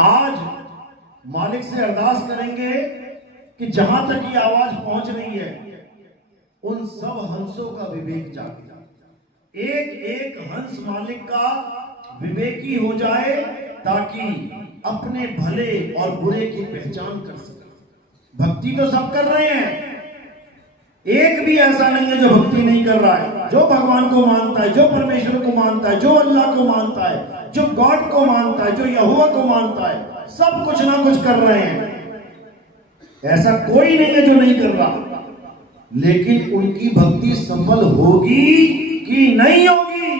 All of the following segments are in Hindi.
आज मालिक से अरदास करेंगे कि जहां तक ये आवाज पहुंच रही है उन सब हंसों का विवेक जागे, एक एक हंस मालिक का विवेकी हो जाए ताकि अपने भले और बुरे की पहचान कर सके। भक्ति तो सब कर रहे हैं, एक भी ऐसा नहीं है जो भक्ति नहीं कर रहा है। जो भगवान को मानता है, जो परमेश्वर को मानता है, जो अल्लाह को मानता है, जो गॉड को मानता है, जो यहोवा को मानता है, सब कुछ ना कुछ कर रहे हैं। ऐसा कोई नहीं है जो नहीं कर रहा, लेकिन उनकी भक्ति सफल होगी कि नहीं होगी,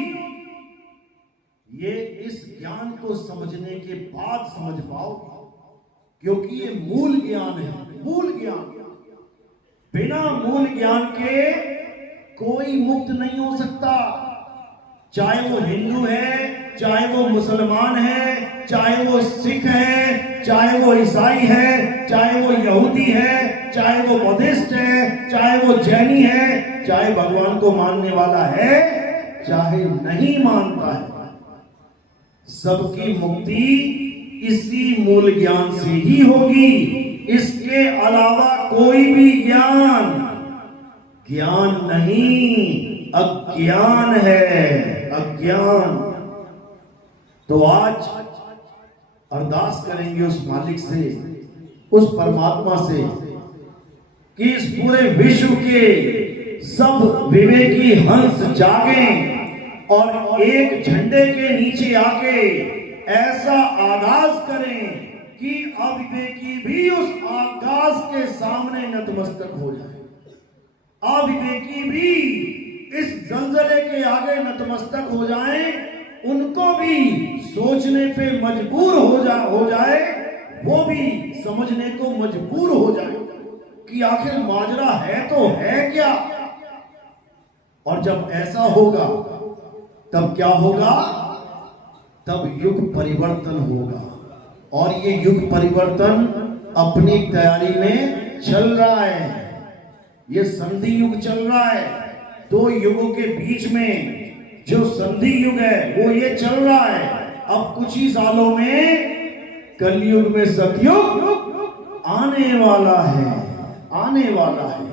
ये इस ज्ञान को समझने के बाद समझ पाओ, क्योंकि ये मूल ज्ञान है। मूल ज्ञान, बिना मूल ज्ञान के कोई मुक्त नहीं हो सकता। चाहे वो हिंदू है, चाहे वो मुसलमान है, चाहे वो सिख है, चाहे वो ईसाई है, चाहे वो यहूदी है, चाहे वो बुद्धिस्ट है, चाहे वो जैनी है, चाहे भगवान को मानने वाला है, चाहे नहीं मानता है, सबकी मुक्ति इसी मूल ज्ञान से ही होगी। इसके अलावा कोई भी ज्ञान ज्ञान नहीं, अज्ञान है, अज्ञान। तो आज अरदास करेंगे उस मालिक से, उस परमात्मा से कि इस पूरे विश्व के सब विवेकी हंस जागें और एक झंडे के नीचे आके ऐसा आगाज करें कि अविवेकी भी उस आकाश के सामने नतमस्तक हो जाए, अविवेकी भी इस जंजले के आगे नतमस्तक हो जाए, उनको भी सोचने पे मजबूर हो जाए, वो भी समझने को मजबूर हो जाए कि आखिर माजरा है तो है क्या। और जब ऐसा होगा तब क्या होगा? तब युग परिवर्तन होगा, और ये युग परिवर्तन अपनी तैयारी में चल रहा है। ये संधि युग चल रहा है, दो युगों के बीच में जो संधि युग है वो ये चल रहा है। अब कुछ ही सालों में कलयुग में सतयुग आने वाला है, आने वाला है,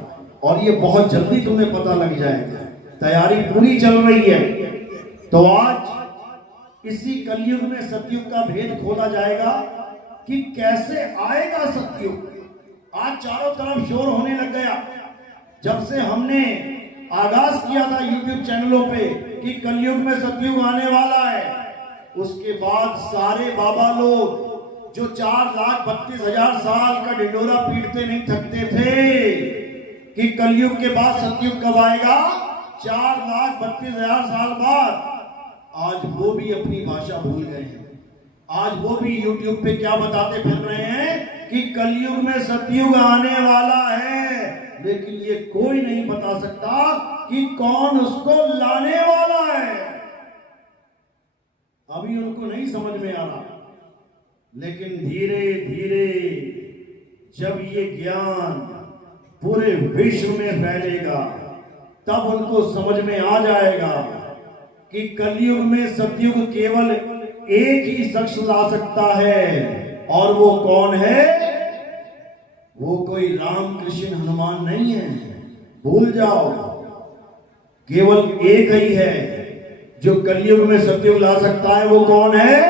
और ये बहुत जल्दी तुम्हें पता लग जाएगा। तैयारी पूरी चल रही है। तो आज इसी कलयुग में सतयुग का भेद खोला जाएगा कि कैसे आएगा सतयुग। आज चारों तरफ शोर होने लग गया जब से हमने आगाज किया था यूट्यूब चैनलों पे कि कलयुग में सतयुग आने वाला है। उसके बाद सारे बाबा लोग जो 4,32,000 साल का ढिंडोरा पीटते नहीं थकते थे कि कलयुग के बाद सतयुग कब आएगा, 4,32,000 साल बाद, आज वो भी अपनी भाषा भूल गए हैं। आज वो भी यूट्यूब पे क्या बताते फिर रहे हैं कि कलयुग में सतयुग आने वाला है, लेकिन ये कोई नहीं बता सकता कि कौन उसको लाने वाला है। अभी उनको नहीं समझ में आ रहा, लेकिन धीरे धीरे जब ये ज्ञान पूरे विश्व में फैलेगा तब उनको समझ में आ जाएगा कि कलयुग में सतयुग केवल एक ही शख्स ला सकता है, और वो कौन है? वो कोई राम कृष्ण हनुमान नहीं है, भूल जाओ। केवल एक ही है जो कलयुग में सतयुग ला सकता है। वो कौन है?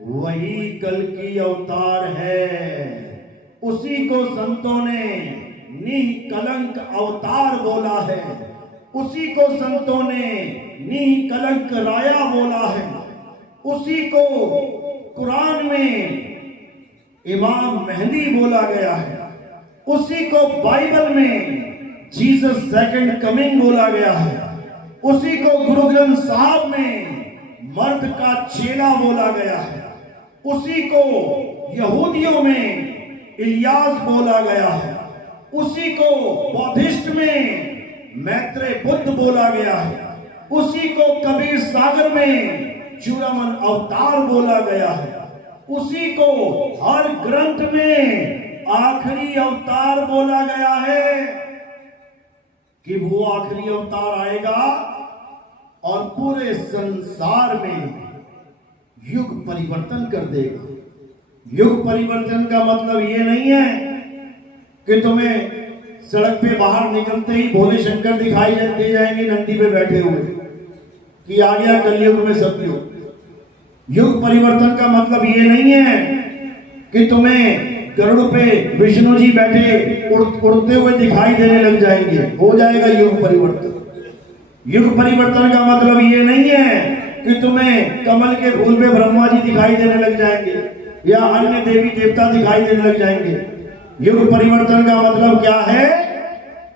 वही कल की अवतार है। उसी को संतों ने निकलंक अवतार बोला है, उसी को संतों ने निकलंक राया बोला है, उसी को कुरान में इमाम मेहदी बोला गया है, उसी को बाइबल में जीसस सेकंड कमिंग बोला गया है, उसी को गुरु ग्रंथ साहब में मर्द का चेला बोला गया है, उसी को यहूदियों में इलियास बोला गया है, उसी को बौद्धिस्ट में मैत्रेय बुद्ध बोला गया है, उसी को कबीर सागर में चूड़ामन अवतार बोला गया है, उसी को हर ग्रंथ में आखिरी अवतार बोला गया है कि वो आखिरी अवतार आएगा और पूरे संसार में युग परिवर्तन कर देगा। युग परिवर्तन का मतलब ये नहीं है कि तुम्हें सड़क पे बाहर निकलते ही भोले शंकर दिखाई दे जाएंगे नंदी पे बैठे हुए कि आ गया कलयुग में सतयुग। युग परिवर्तन का मतलब ये नहीं है कि तुम्हें गरुड़ पे विष्णु जी बैठे उड़ते हुए दिखाई देने लग जाएंगे, हो जाएगा युग परिवर्तन। युग परिवर्तन का मतलब ये नहीं है कि तुम्हें कमल के फूल पे ब्रह्मा जी दिखाई देने लग जाएंगे या अन्य देवी देवता दिखाई देने लग जाएंगे। युग परिवर्तन का मतलब क्या है?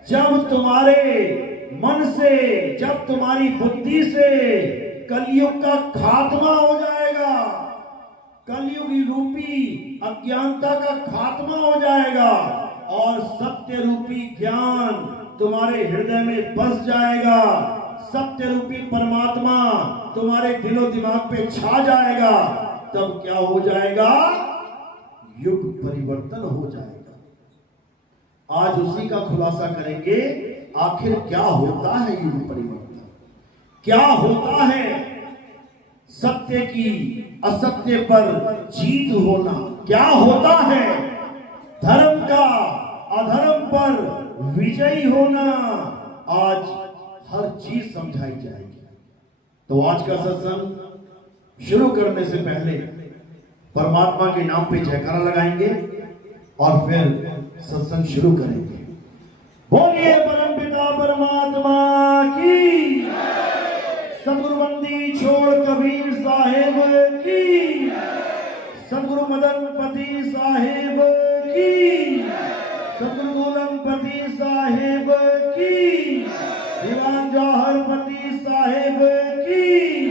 जब तुम्हारे मन से, जब तुम्हारी बुद्धि से कलयुग का खात्मा हो जाएगा, कलयुगी रूपी अज्ञानता का खात्मा हो जाएगा और सत्य रूपी ज्ञान तुम्हारे हृदय में बस जाएगा, सत्य रूपी परमात्मा तुम्हारे दिलो दिमाग पे छा जाएगा, तब क्या हो जाएगा? युग परिवर्तन हो जाएगा। आज उसी का खुलासा करेंगे, आखिर क्या होता है युग परिवर्तन, क्या होता है सत्य की असत्य पर जीत होना, क्या होता है धर्म का अधर्म पर विजयी होना। आज हर चीज समझाई जाएगी। तो आज का सत्संग शुरू करने से पहले परमात्मा के नाम पे जयकारा लगाएंगे और फिर सत्संग शुरू करेंगे। बोलिए परम पिता परमात्मा की, सदगुरु बंदी छोड़ कबीर साहेब की, सदगुरु मदन पति साहेब की, सदगुरु गोलम पति साहेब की, दीवान जौहर पति साहेब की,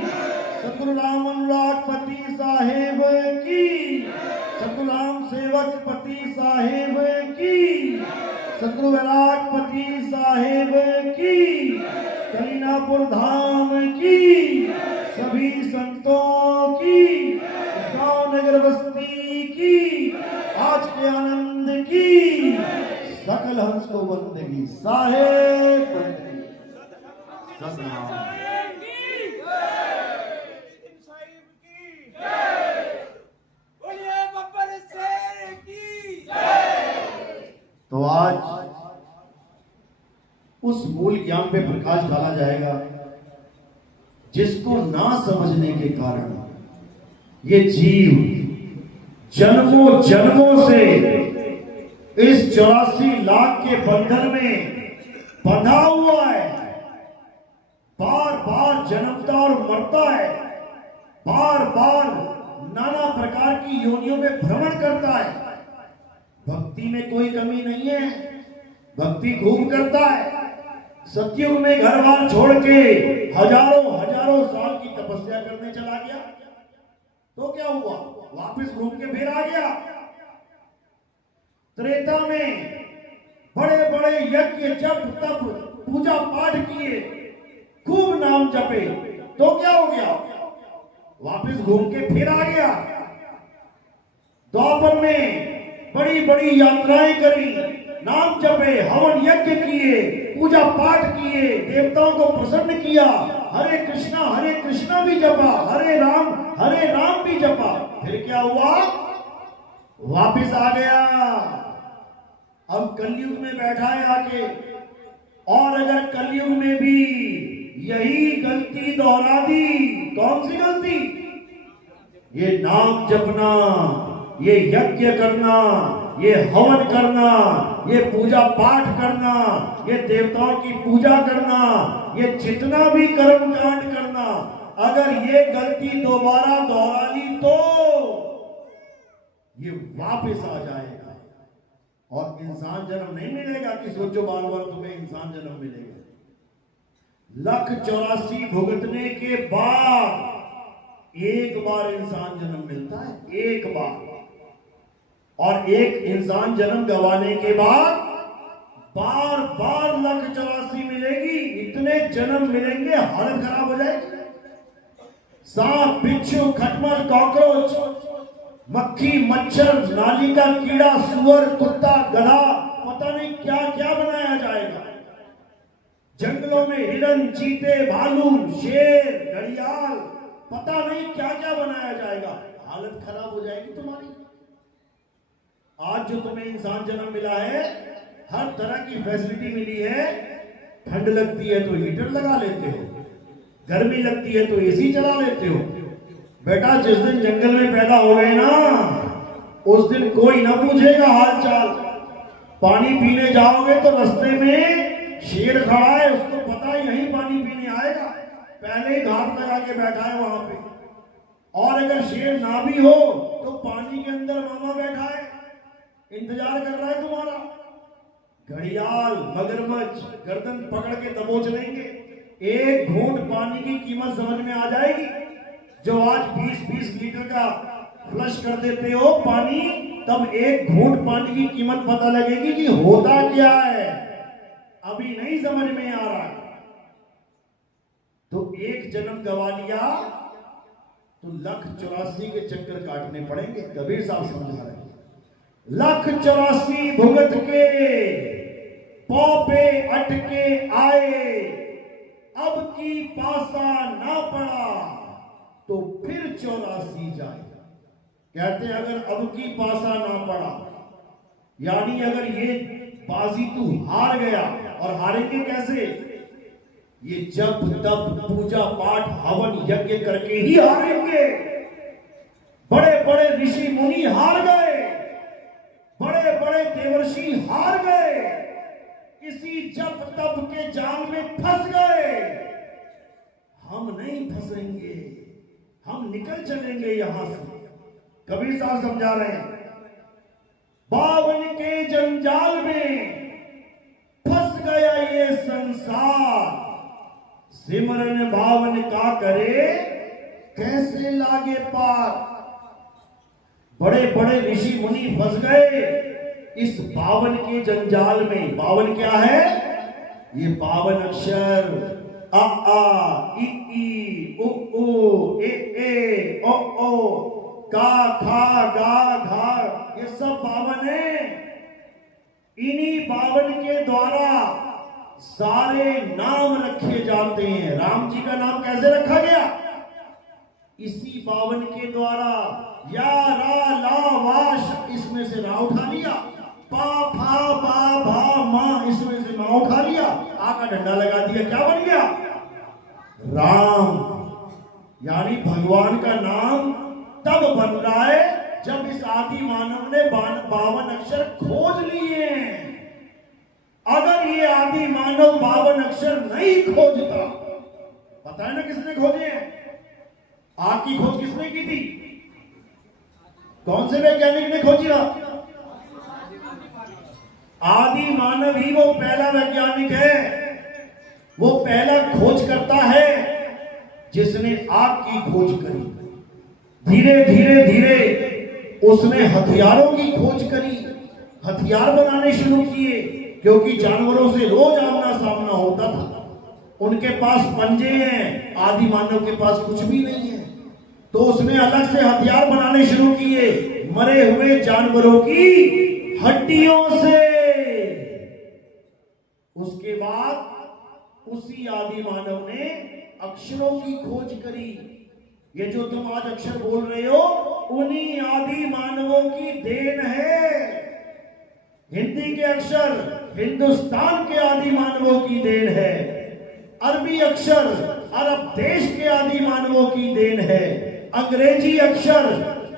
सदगुरु राम अनुराग पति साहेब की, सदगुरु राम सेवक पति साहेब की, सदगुरु वैराग पति साहेब की, कलीनापुर धाम की, सभी संतों की, गांव नगर बस्ती की, आज के आनंद की, सकल हंस को बंदगी साहेब बंदगी सतनाम। तो आज उस मूल ज्ञान पे प्रकाश डाला जाएगा जिसको ना समझने के कारण ये जीव जन्मों जन्मों से इस 84 लाख के बंधन में बंधा हुआ है, बार बार जन्मता और मरता है, बार बार नाना प्रकार की योनियों में भ्रमण करता है। भक्ति में कोई कमी नहीं है, भक्ति खूब करता है। सतयुग में घर बार छोड़ के हजारों हजारों साल की तपस्या करने चला गया, तो क्या हुआ? वापस घूम के फिर आ गया। त्रेता में बड़े बड़े यज्ञ जप तप पूजा पाठ किए, खूब नाम जपे, तो क्या हो गया? वापस घूम के फिर आ गया। द्वापर में बड़ी बड़ी यात्राएं करी, नाम जपे, हवन यज्ञ किए, पूजा पाठ किए, देवताओं को प्रसन्न किया, हरे कृष्णा भी जपा, हरे राम भी जपा, फिर क्या हुआ? वापिस आ गया। अब कलयुग में बैठा है आके, और अगर कलयुग में भी यही गलती दोहरा दी, कौन सी गलती? ये नाम जपना, ये यज्ञ करना, ये हवन करना, ये पूजा पाठ करना, ये देवताओं की पूजा करना, ये जितना भी कर्म कांड करना, अगर ये गलती दोबारा दोहरा ली तो ये वापस आ जाएगा और इंसान जन्म नहीं मिलेगा कि सोचो बार बार तुम्हें इंसान जन्म मिलेगा। 184 भुगतने के बाद एक बार इंसान जन्म मिलता है, एक बार। और एक इंसान जन्म गंवाने के बाद बार बार 184 मिलेगी, इतने जन्म मिलेंगे हालत खराब हो जाएगी। सांप, बिच्छू, खटमल, कॉकरोच, मक्खी, मच्छर, नाली का कीड़ा, सुअर, कुत्ता, गधा, पता नहीं क्या क्या बनाया जाएगा। जंगलों में हिरण, चीते, भालू, शेर, घड़ियाल, पता नहीं क्या क्या बनाया जाएगा, हालत खराब हो जाएगी तुम्हारी। आज जो तुम्हें इंसान जन्म मिला है, हर तरह की फैसिलिटी मिली है। ठंड लगती है तो हीटर लगा लेते हो, गर्मी लगती है तो एसी चला लेते हो। बेटा जिस दिन जंगल में पैदा हो गए ना, उस दिन कोई ना पूछेगा हाल चाल। पानी पीने जाओगे तो रास्ते में शेर खड़ा है, उसको पता है यहीं पानी पीने आएगा, पहले ही घाट लगा के बैठा है वहां पे। और अगर शेर ना भी हो तो पानी के अंदर मामा बैठा है, इंतजार कर रहा है तुम्हारा। घड़ियाल मगरमच्छ गर्दन पकड़ के दबोच लेंगे। एक घूंट पानी की कीमत समझ में आ जाएगी। जो आज 20-20 लीटर का फ्लश कर देते हो पानी, तब एक घूंट पानी की कीमत पता लगेगी कि होता क्या है। अभी नहीं समझ में आ रहा। तो एक जन्म गवा लिया तो 1,84 के चक्कर काटने पड़ेंगे। कबीर साहब समझा रहे हैं, 1,84 भुगत के पौ पे अटके आए, अब की पासा ना पड़ा तो फिर 84 जाए। कहते हैं अगर अब की पासा ना पड़ा, यानी अगर ये बाजी तू हार गया, और हारेंगे कैसे? ये जप तप पूजा पाठ हवन यज्ञ करके ही हारेंगे। बड़े बड़े ऋषि मुनि हार गए, बड़े बड़े देवर्षि हार गए, इसी जप तप के जाल में फंस गए। हम नहीं फंसेंगे, हम निकल चलेंगे यहां से। कबीर साहब समझा रहे हैं, बावन के जंजाल में फंस गया ये संसार, सिमरन बावन का करे कैसे लागे पार। बड़े बड़े ऋषि मुनि फंस गए इस बावन के जंजाल में। बावन क्या है? ये 52 अक्षर, अ आ इ ई उ ऊ ए ओ ओ का खा गा घा, ये सब 52 है। इन्हीं 52 के द्वारा सारे नाम रखे जाते हैं। राम जी का नाम कैसे रखा गया? इसी 52 के द्वारा। या रा ला वाश, इसमें से रा उठा लिया, पा फा बा भा मा, इसमें से मां उठा लिया, आ का डंडा लगा दिया, क्या बन गया? राम। यानी भगवान का नाम तब बन रहा है जब इस आदि मानव ने 52 अक्षर खोज लिए। अगर ये आदि मानव 52 अक्षर नहीं खोजता, पता है ना किसने खोजे हैं? आग की खोज किसने की थी? कौन से वैज्ञानिक ने खोजी? आदि मानव ही वो पहला वैज्ञानिक है, वो पहला खोज करता है जिसने आग की खोज करी। धीरे धीरे धीरे उसने हथियारों की खोज करी, हथियार बनाने शुरू किए, क्योंकि जानवरों से रोज आमना सामना होता था। उनके पास पंजे हैं, आदि मानव के पास कुछ भी नहीं है। तो उसने अलग से हथियार बनाने शुरू किए, मरे हुए जानवरों की हड्डियों से। उसके बाद उसी आदि मानव ने अक्षरों की खोज करी। ये जो तुम आज अक्षर बोल रहे हो, उन्हीं आदि मानवों की देन है। हिंदी के अक्षर हिंदुस्तान के आदि मानवों की देन है। अरबी अक्षर अरब देश के आदि मानवों की देन है। अंग्रेजी अक्षर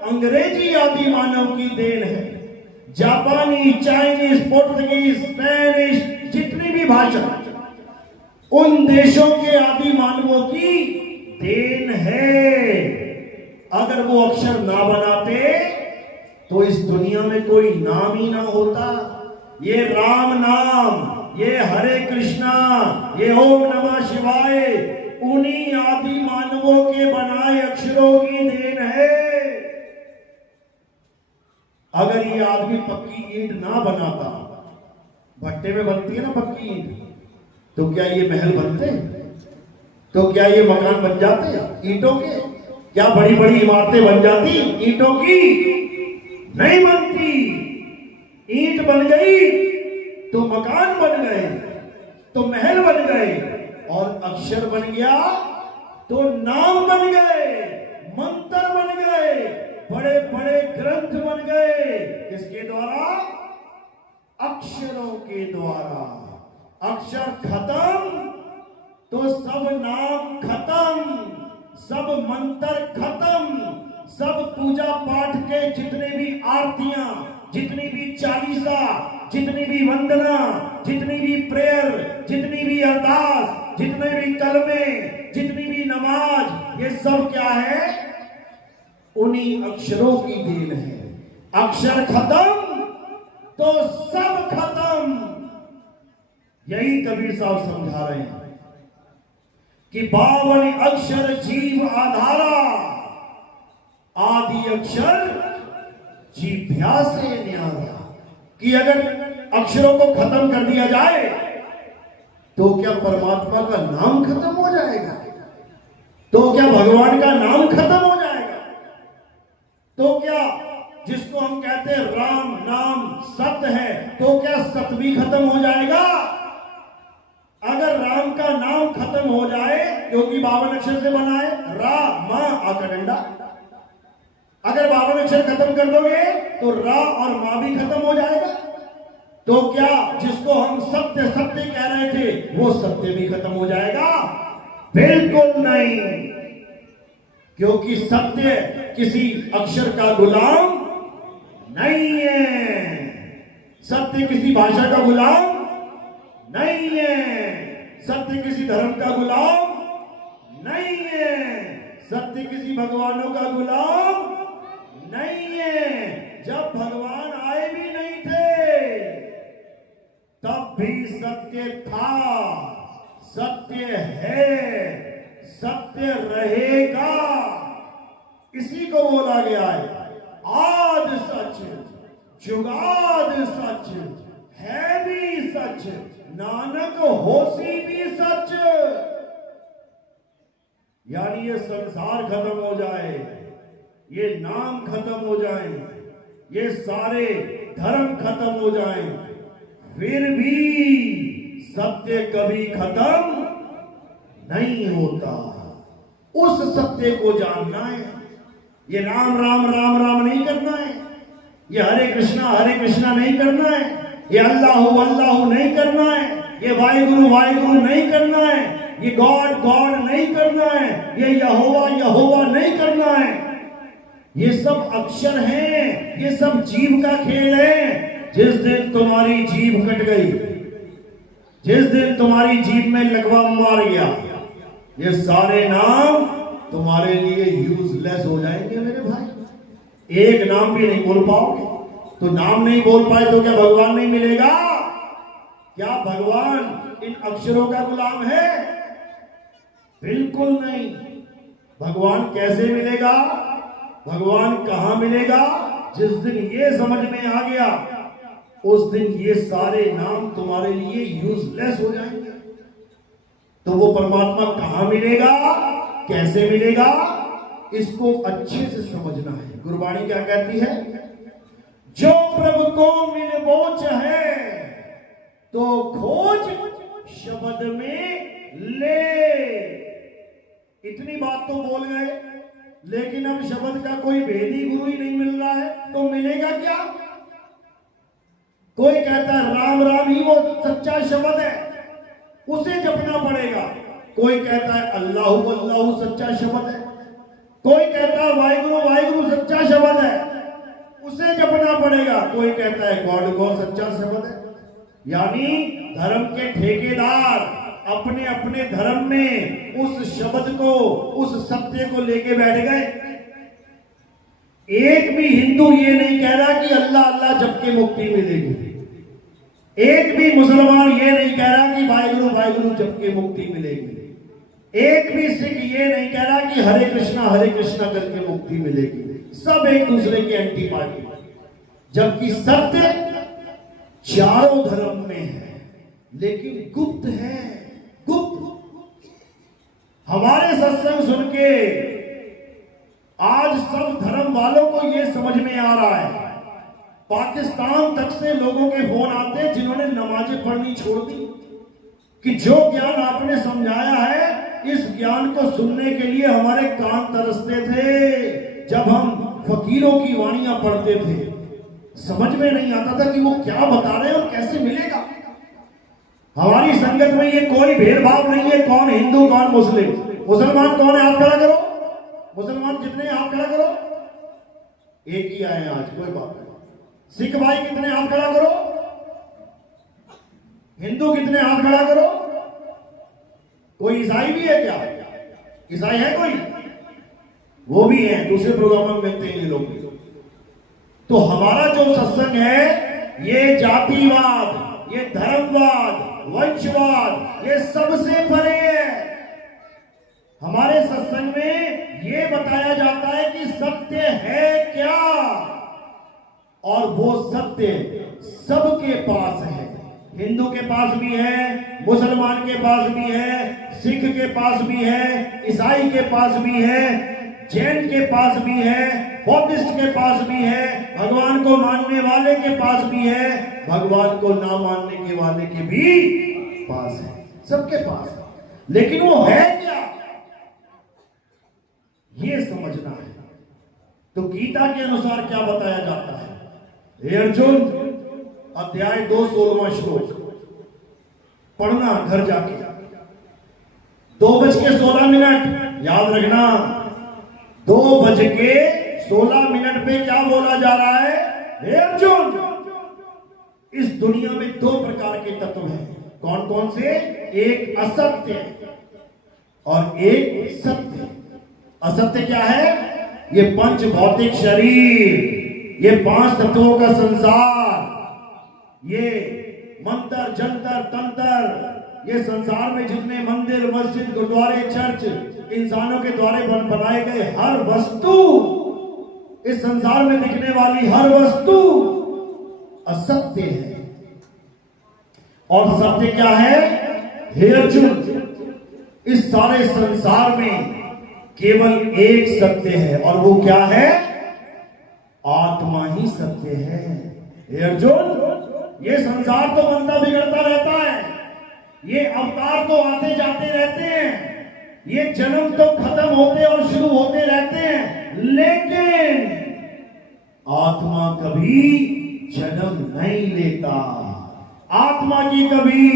अंग्रेजी आदि मानव की देन है। जापानी, चाइनीज, पुर्तगीज, स्पेनिश, जितनी भी भाषा उन देशों के आदि मानवों की देन है। अगर वो अक्षर ना बनाते तो इस दुनिया में कोई नाम ही ना होता। ये राम नाम, ये हरे कृष्णा, ये ओम नमः शिवाय, उन्हीं आदि मानवों के बनाए अक्षरों की देन है। अगर ये आदमी पक्की ईंट ना बनाता, भट्टे में बनती है ना पक्की ईंट, तो क्या ये महल बनते? तो क्या ये मकान बन जाते ईंटों के? क्या बड़ी बड़ी इमारतें बन जाती ईंटों की? नहीं बनती। ईंट बन गई तो मकान बन गए, तो महल बन गए, और अक्षर बन गया तो नाम बन गए, मंत्र बन गए, बड़े बड़े ग्रंथ बन गए। किसके द्वारा? अक्षरों के द्वारा। अक्षर खत्म तो सब नाम खत्म, सब मंत्र खत्म, सब पूजा पाठ के जितने भी आरतियां, जितनी भी चालीसा, जितनी भी वंदना, जितनी भी प्रेयर, जितनी भी अरदास, जितने भी कलमे, जितनी भी नमाज, ये सब क्या है? उन्हीं अक्षरों की देन है। अक्षर खत्म तो सब खत्म। यही कबीर साहब समझा रहे हैं कि 52 अक्षर जीव आधारा, आदि अक्षर जीभ्या से न्यारा। कि अगर अक्षरों को खत्म कर दिया जाए तो क्या परमात्मा का नाम खत्म हो जाएगा? तो क्या भगवान का नाम खत्म हो जाएगा? तो क्या जिसको हम कहते हैं राम नाम सत्य है, तो क्या सत्य भी खत्म हो जाएगा? अगर राम का नाम खत्म हो जाए, क्योंकि 52 अक्षर से बना है, रा मा आका डंडा, अगर 52 अक्षर खत्म कर दोगे तो रा और मा भी खत्म हो जाएगा। तो क्या जिसको हम सत्य सत्य कह रहे थे वो सत्य भी खत्म हो जाएगा? बिल्कुल नहीं, क्योंकि सत्य किसी अक्षर का गुलाम नहीं है, सत्य किसी भाषा का गुलाम नहीं है, सत्य किसी धर्म का गुलाम नहीं है, सत्य किसी भगवानों का गुलाम नहीं है। जब भगवान आए भी नहीं थे तब भी सत्य था, सत्य है, सत्य रहेगा। इसी को बोला गया है, आद सच जुगाद सच है भी सच, नानक होसी भी सच। यानी ये संसार खत्म हो जाए, ये नाम खत्म हो जाए, ये सारे धर्म खत्म हो जाए, फिर भी सत्य कभी खत्म नहीं होता। उस सत्य को जानना है। ये राम राम राम राम नहीं करना है, ये हरे कृष्णा नहीं करना है, ये अल्लाह अल्लाह नहीं करना है, ये वाहिगुरु नहीं करना है, ये गॉड गॉड नहीं करना है, ये यहोवा नहीं करना है। ये सब अक्षर हैं, ये सब जीव का खेल है। जिस दिन तुम्हारी जीभ कट गई, जिस दिन तुम्हारी जीभ में लकवा मार गया, ये सारे नाम तुम्हारे लिए यूजलेस हो जाएंगे मेरे भाई। एक नाम भी नहीं बोल पाओगे। तो नाम नहीं बोल पाए तो क्या भगवान नहीं मिलेगा? क्या भगवान इन अक्षरों का गुलाम है? बिल्कुल नहीं। भगवान कैसे मिलेगा? भगवान कहां मिलेगा? जिस दिन ये समझ में आ गया उस दिन ये सारे नाम तुम्हारे लिए यूजलेस हो जाएंगे। तो वो परमात्मा कहां मिलेगा, कैसे मिलेगा, इसको अच्छे से समझना है। गुरबाणी क्या कहती है? जो प्रभु को मिलबोच है तो खोज शब्द में ले। इतनी बात तो बोल गए, लेकिन अब शब्द का कोई भेदी गुरु ही नहीं मिल रहा है, तो मिलेगा क्या? कोई कहता है राम राम ही वो सच्चा शब्द है, उसे जपना पड़ेगा। कोई कहता है अल्लाह अल्लाह सच्चा शब्द है, कोई कहता है वाहिगुरु सच्चा शब्द है, उसे जपना पड़ेगा। कोई कहता है गॉड गॉड सच्चा शब्द है। यानी धर्म के ठेकेदार अपने अपने धर्म में उस शब्द को, उस सत्य को लेके बैठ गए। एक भी हिंदू ये नहीं कह रहा कि अल्लाह अल्लाह जप के मुक्ति मिलेगी। एक भी मुसलमान ये नहीं कह रहा कि वाहिगुरु जप के मुक्ति मिलेगी। एक भी सिख ये नहीं कह रहा कि हरे कृष्णा करके मुक्ति मिलेगी। सब एक दूसरे के एंटी पार्टी, जबकि सत्य चारों धर्म में है, लेकिन गुप्त है। गुप्त। हमारे सत्संग सुन के आज सब धर्म वालों को यह समझ में आ रहा है। पाकिस्तान तक से लोगों के फोन आते हैं जिन्होंने नमाजें पढ़नी छोड़ दी कि जो ज्ञान आपने समझाया है इस ज्ञान को सुनने के लिए हमारे कान तरसते थे। जब हम फकीरों की वाणियां पढ़ते थे, समझ में नहीं आता था कि वो क्या बता रहे हैं और कैसे मिलेगा। हमारी संगत में ये कोई भेदभाव नहीं है, कौन हिंदू कौन मुस्लिम। मुसलमान कौन है, हाथ खड़ा करो। मुसलमान कितने, हाथ खड़ा करो। एक ही आए आज, कोई बात नहीं। सिख भाई कितने, हाथ खड़ा करो। हिंदू कितने, हाथ खड़ा करो। कोई ईसाई भी है क्या? ईसाई है कोई? वो भी है, दूसरे प्रोग्राम में मिलते हैं ये लोग। तो हमारा जो सत्संग है ये जातिवाद, ये धर्मवाद, वंशवाद, ये सबसे परे है। हमारे सत्संग में ये बताया जाता है कि सत्य है क्या, और वो सत्य सबके पास है। हिंदू के पास भी है, मुसलमान के पास भी है, सिख के पास भी है, ईसाई के पास भी है, जैन के पास भी है, बौद्धिस्ट के पास भी है, भगवान को मानने वाले के पास भी है, भगवान को ना मानने के वाले के भी पास है, सबके पास है। लेकिन वो है क्या, ये समझना है। तो गीता के अनुसार क्या बताया जाता है? हे अर्जुन, अध्याय 2 16वां श्लोक पढ़ना घर जाके। 2:16 याद रखना। 2:16 पे क्या बोला जा रहा है? हे अर्जुन, इस दुनिया में 2 प्रकार के तत्व हैं। कौन कौन से? एक असत्य और एक सत्य। असत्य क्या है? ये पंच भौतिक शरीर, ये 5 तत्वों का संसार, ये मंत्र जंतर तंत्र, ये संसार में जितने मंदिर मस्जिद गुरुद्वारे चर्च इंसानों के द्वारा बनाए गए हर वस्तु, इस संसार में दिखने वाली हर वस्तु असत्य है। और सत्य क्या है? हे अर्जुन, इस सारे संसार में केवल एक सत्य है, और वो क्या है? आत्मा ही सत्य है। हे अर्जुन, ये संसार तो बनता बिगड़ता रहता है, ये अवतार तो आते जाते रहते हैं, ये जन्म तो खत्म होते और शुरू होते रहते हैं, लेकिन आत्मा कभी जन्म नहीं लेता। आत्मा की कभी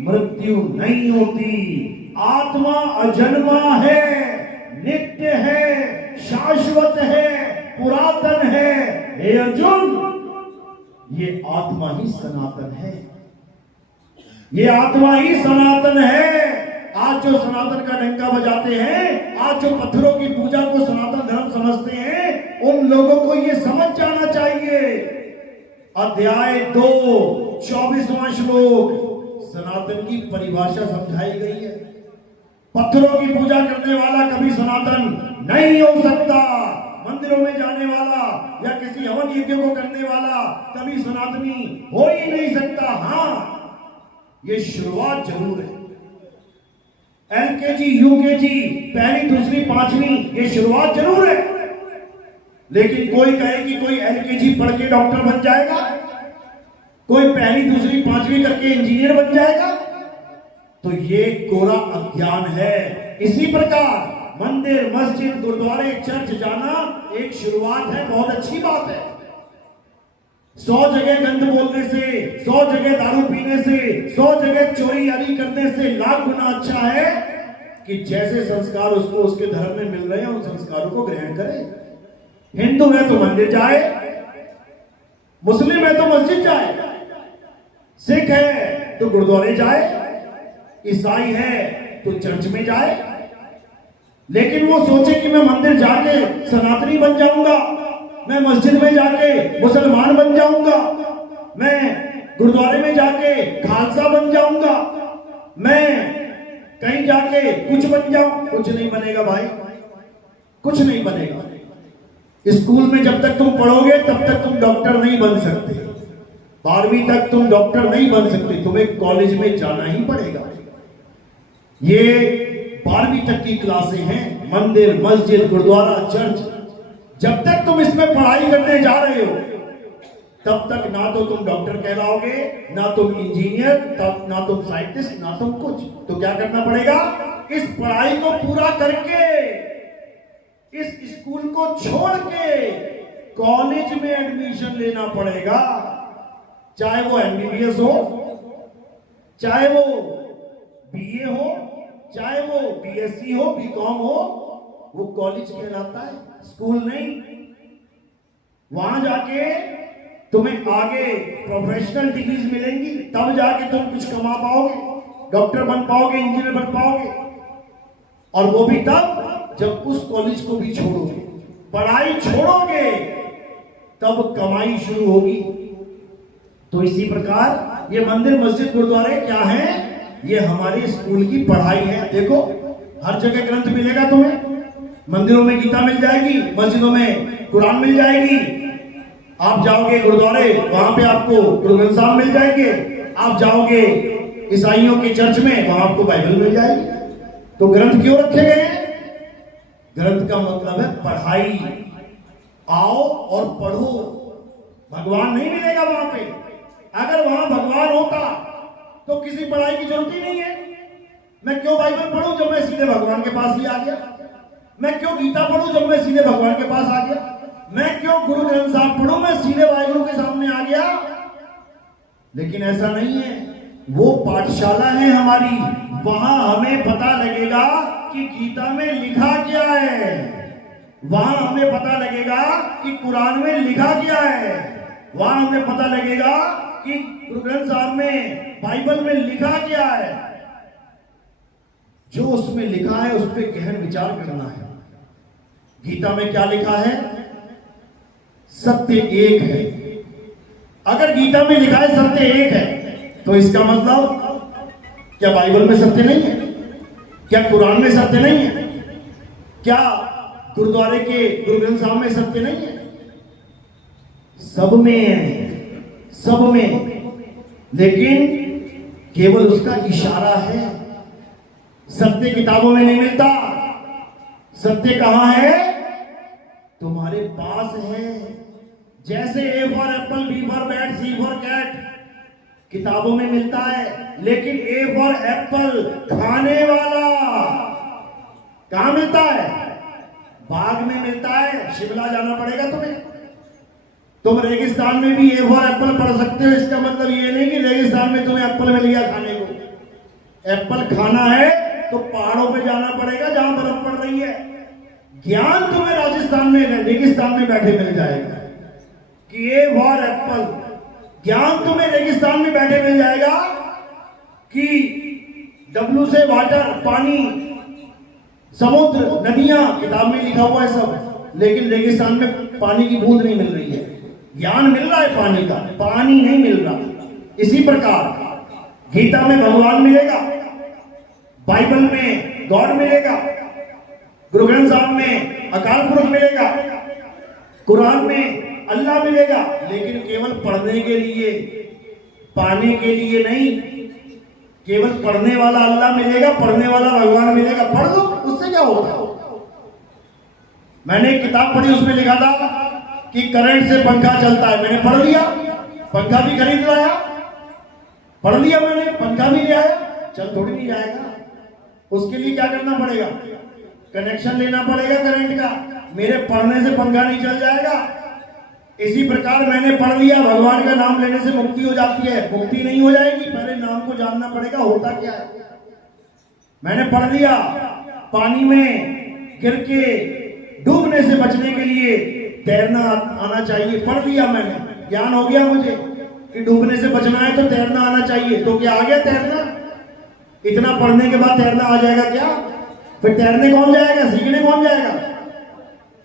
मृत्यु नहीं होती। आत्मा अजन्मा है, नित्य है, शाश्वत है, पुरातन है। हे अर्जुन, ये आत्मा ही सनातन है, ये आत्मा ही सनातन है। आज जो सनातन का डंका बजाते हैं, आज जो पत्थरों की पूजा को सनातन धर्म समझते हैं, उन लोगों को ये समझ जाना चाहिए। अध्याय 2 24वां श्लोक सनातन की परिभाषा समझाई गई है। पत्थरों की पूजा करने वाला कभी सनातन नहीं हो सकता। मंदिरों में जाने वाला या किसी हवन यज्ञ को करने वाला कभी सनातनी हो ही नहीं सकता। हां, ये शुरुआत जरूर है। एलकेजी, यूकेजी, पहली दूसरी पांचवी, ये शुरुआत जरूर है। लेकिन कोई कहे कि कोई एलकेजी पढ़ के डॉक्टर बन जाएगा, कोई पहली दूसरी पांचवी करके इंजीनियर बन जाएगा, तो ये कोरा अज्ञान है। इसी प्रकार मंदिर मस्जिद गुरुद्वारे चर्च जाना एक शुरुआत है, बहुत अच्छी बात है। 100 जगह गंद बोलने से, 100 जगह दारू पीने से, 100 जगह चोरी यारी करने से लाख गुना अच्छा है कि जैसे संस्कार उसको उसके धर्म में मिल रहे हैं उन संस्कारों को ग्रहण करे। हिंदू है तो मंदिर जाए, मुस्लिम है तो मस्जिद जाए, सिख है तो गुरुद्वारे जाए, ईसाई है तो चर्च में जाए। लेकिन वो सोचे कि मैं मंदिर जाके सनातनी बन जाऊंगा, मैं मस्जिद में जाके मुसलमान बन जाऊंगा, मैं गुरुद्वारे में जाके खालसा बन जाऊंगा, मैं कहीं जाके कुछ बन जाऊं। कुछ नहीं बनेगा भाई, कुछ नहीं बनेगा। स्कूल में जब तक तुम पढ़ोगे तब तक तुम डॉक्टर नहीं बन सकते। 12वीं तक तुम डॉक्टर नहीं बन सकते, तुम्हें कॉलेज में जाना ही पड़ेगा। ये 12वीं तक की क्लासें हैं। मंदिर मस्जिद गुरुद्वारा चर्च, जब तक तुम इसमें पढ़ाई करने जा रहे हो तब तक ना तो तुम डॉक्टर कहलाओगे, ना तुम इंजीनियर, तब ना तुम साइंटिस्ट, ना तुम कुछ। तो क्या करना पड़ेगा? इस पढ़ाई को पूरा करके, इस स्कूल को छोड़ के कॉलेज में एडमिशन लेना पड़ेगा। चाहे वो एमबीबीएस हो, चाहे वो बीए हो, चाहे वो बीएससी हो, बीकॉम हो, वो कॉलेज कहलाता है, स्कूल नहीं। वहां जाके तुम्हें आगे प्रोफेशनल डिग्रीज मिलेंगी, तब जाके तुम कुछ कमा पाओगे, डॉक्टर बन पाओगे, इंजीनियर बन पाओगे। और वो भी तब जब उस कॉलेज को भी छोड़ोगे, पढ़ाई छोड़ोगे, तब कमाई शुरू होगी। तो इसी प्रकार ये मंदिर, मस्जिद, गुरुद्वारे क्या है? ये हमारे स्कूल की पढ़ाई है। देखो, हर जगह ग्रंथ मिलेगा तुम्हें। मंदिरों में गीता मिल जाएगी, मस्जिदों में कुरान मिल जाएगी। आप जाओगे गुरुद्वारे, वहां पे आपको गुरु ग्रंथ साहब मिल जाएंगे। आप जाओगे ईसाइयों के चर्च में, वहां आपको बाइबल मिल जाएगी। तो ग्रंथ क्यों रखे गए हैं? ग्रंथ का मतलब है पढ़ाई। आओ और पढ़ो। भगवान नहीं मिलेगा वहां पे। अगर वहां भगवान होता तो किसी पढ़ाई की जरूरत ही नहीं है। मैं क्यों बाइबल पढ़ूं जब मैं सीधे भगवान के पास ही आ गया? मैं क्यों गीता पढ़ूं जब मैं सीधे भगवान के पास आ गया? मैं क्यों गुरु ग्रंथ साहब पढ़ूं, मैं सीधे वाहिगुरु के सामने आ गया? लेकिन ऐसा नहीं है। वो पाठशाला है हमारी, वहां हमें पता लगेगा कि गीता में लिखा क्या है, वहां हमें पता लगेगा कि कुरान में लिखा क्या है, वहां हमें पता लगेगा कि गुरु ग्रंथ साहब में, बाइबल में लिखा क्या है। जो उसमें लिखा है उस पर गहन विचार करना है। गीता में क्या लिखा है? सत्य एक है। अगर गीता में लिखा है सत्य एक है, तो इसका मतलब क्या बाइबल में सत्य नहीं है? क्या कुरान में सत्य नहीं है? क्या गुरुद्वारे के गुरु ग्रंथ साहब में सत्य नहीं है? सब में है, सब में। लेकिन केवल उसका इशारा है। सत्य किताबों में नहीं मिलता। सत्य कहां है? तुम्हारे पास है। जैसे A for apple, B for bat, C for cat किताबों में मिलता है, लेकिन ए फॉर एप्पल खाने वाला कहां मिलता है? बाग में मिलता है। शिमला जाना पड़ेगा तुम्हें। तुम रेगिस्तान में भी ए फॉर एप्पल पढ़ सकते हो। इसका मतलब ये नहीं कि रेगिस्तान में तुम्हें एप्पल मिल गया खाने को। एप्पल खाना है तो पहाड़ों पे जाना पड़ेगा जहां बर्फ पड़ रही है। ज्ञान तुम्हें राजस्थान में, रेगिस्तान में बैठे मिल जाएगा कि ए फॉर एप्पल। ज्ञान तुम्हें रेगिस्तान में बैठे मिल जाएगा कि डब्ल्यू से वाटर, पानी, समुद्र, नदियां, किताब में लिखा हुआ है सब, लेकिन रेगिस्तान में पानी की बूंद नहीं मिल रही है। ज्ञान मिल रहा है पानी का, पानी नहीं मिल रहा। इसी प्रकार गीता में भगवान मिलेगा, बाइबल में गॉड मिलेगा, गुरु ग्रंथ साहब में अकाल पुरुष मिलेगा, कुरान में अल्लाह मिलेगा, लेकिन केवल पढ़ने के लिए, पाने के लिए नहीं। केवल पढ़ने वाला अल्लाह मिलेगा, पढ़ने वाला भगवान मिलेगा। पढ़ लो, उससे क्या होगा? मैंने एक किताब पढ़ी, उसमें लिखा था कि करंट से पंखा चलता है। मैंने पढ़ लिया, पंखा भी खरीद लाया, पढ़ लिया मैंने, पंखा भी ले आया। चल थोड़ी नहीं जाएगा। उसके लिए क्या करना पड़ेगा? कनेक्शन लेना पड़ेगा करंट का। मेरे पढ़ने से पंखा नहीं चल जाएगा। इसी प्रकार मैंने पढ़ लिया, भगवान का नाम लेने से मुक्ति हो जाती है। मुक्ति नहीं हो जाएगी, पहले नाम को जानना पड़ेगा होता क्या है। मैंने पढ़ लिया, पानी में गिर के डूबने से बचने के लिए तैरना आना चाहिए। पढ़ लिया मैंने, ज्ञान हो गया मुझे कि डूबने से बचना है तो तैरना आना चाहिए। तो क्या आ गया तैरना? इतना पढ़ने के बाद तैरना आ जाएगा क्या? फिर तैरने कौन जाएगा? सीखने कौन जाएगा?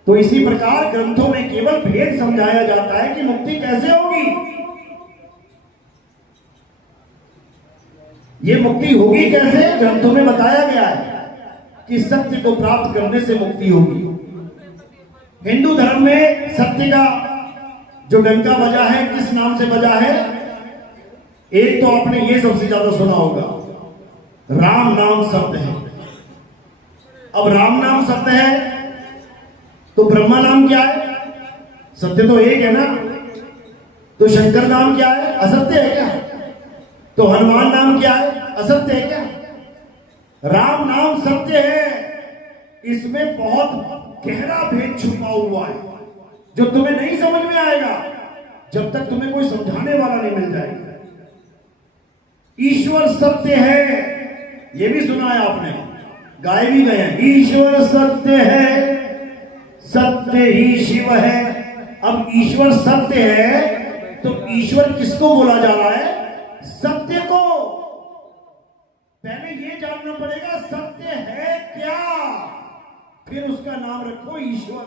तो इसी प्रकार ग्रंथों में केवल भेद समझाया जाता है कि मुक्ति कैसे होगी। ये मुक्ति होगी कैसे? ग्रंथों में बताया गया है कि सत्य को प्राप्त करने से मुक्ति होगी। हिंदू धर्म में सत्य का जो डंका बजा है, किस नाम से बजा है? एक तो आपने ये सबसे ज्यादा सुना होगा, राम नाम सत्य है। अब राम नाम सत्य है तो ब्रह्मा नाम क्या है? सत्य तो एक है ना। तो शंकर नाम क्या है? असत्य है क्या? तो हनुमान नाम क्या है? असत्य है क्या? राम नाम सत्य है। इसमें बहुत गहरा भेद छुपा हुआ है जो तुम्हें नहीं समझ में आएगा जब तक तुम्हें कोई समझाने वाला नहीं मिल जाएगा। ईश्वर सत्य है, ये भी सुना है आपने, गाए भी गए हैं, ईश्वर सत्य है, सत्य ही शिव है। अब ईश्वर सत्य है तो ईश्वर किसको बोला जा रहा है? सत्य को। पहले ये जानना पड़ेगा सत्य है क्या, फिर उसका नाम रखो ईश्वर।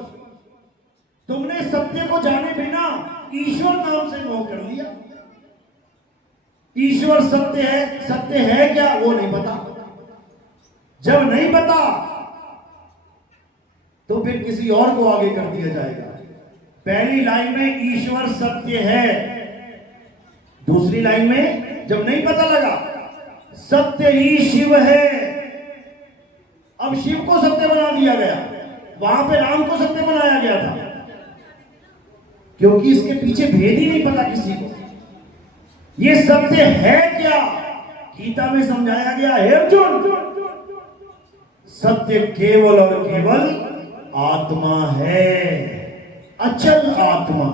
तुमने सत्य को जाने बिना ईश्वर नाम से मोह कर लिया। ईश्वर सत्य है क्या वो नहीं पता। जब नहीं पता तो फिर किसी और को आगे कर दिया जाएगा। पहली लाइन में ईश्वर सत्य है, दूसरी लाइन में जब नहीं पता लगा सत्य ही शिव है, अब शिव को सत्य बना दिया गया, वहां पे राम को सत्य बनाया गया था, क्योंकि इसके पीछे भेद ही नहीं पता किसी को। ये सत्य है क्या, गीता में समझाया गया है अर्जुन, सत्य केवल और केवल आत्मा है, अचल आत्मा।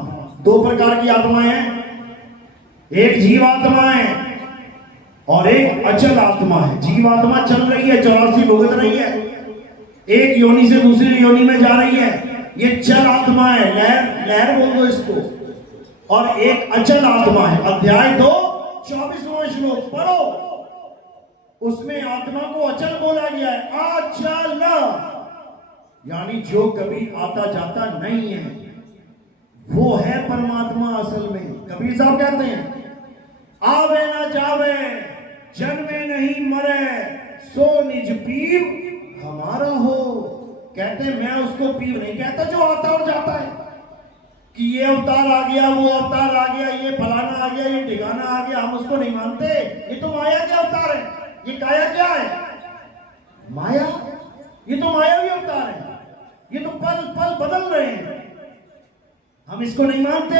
दो प्रकार की आत्माएं हैं, एक जीवात्मा है और एक अचल आत्मा है। जीवात्मा चल रही है, 84 भुगत रही है, एक योनि से दूसरी योनि में जा रही है, ये चल आत्मा है, लहर बोल दो इसको। और एक अचल आत्मा है। अध्याय 2 24वां श्लोक पढ़ो, उसमें आत्मा को अचल बोला गया है, अचल, यानी जो कभी आता जाता नहीं है, वो है परमात्मा असल में। कबीर साहब कहते हैं, आवे ना जावे जन्मे नहीं मरे, सो निज पीव हमारा हो। कहते मैं उसको पीव नहीं कहता जो आता और जाता है, कि ये अवतार आ गया, वो अवतार आ गया, ये फलाना आ गया, ये ठिकाना आ गया, हम उसको नहीं मानते। ये तो माया के अवतार है। ये काया क्या है? माया। ये तो मायावी अवतार है, ये तो पल पल बदल रहे हैं। हम इसको नहीं मानते,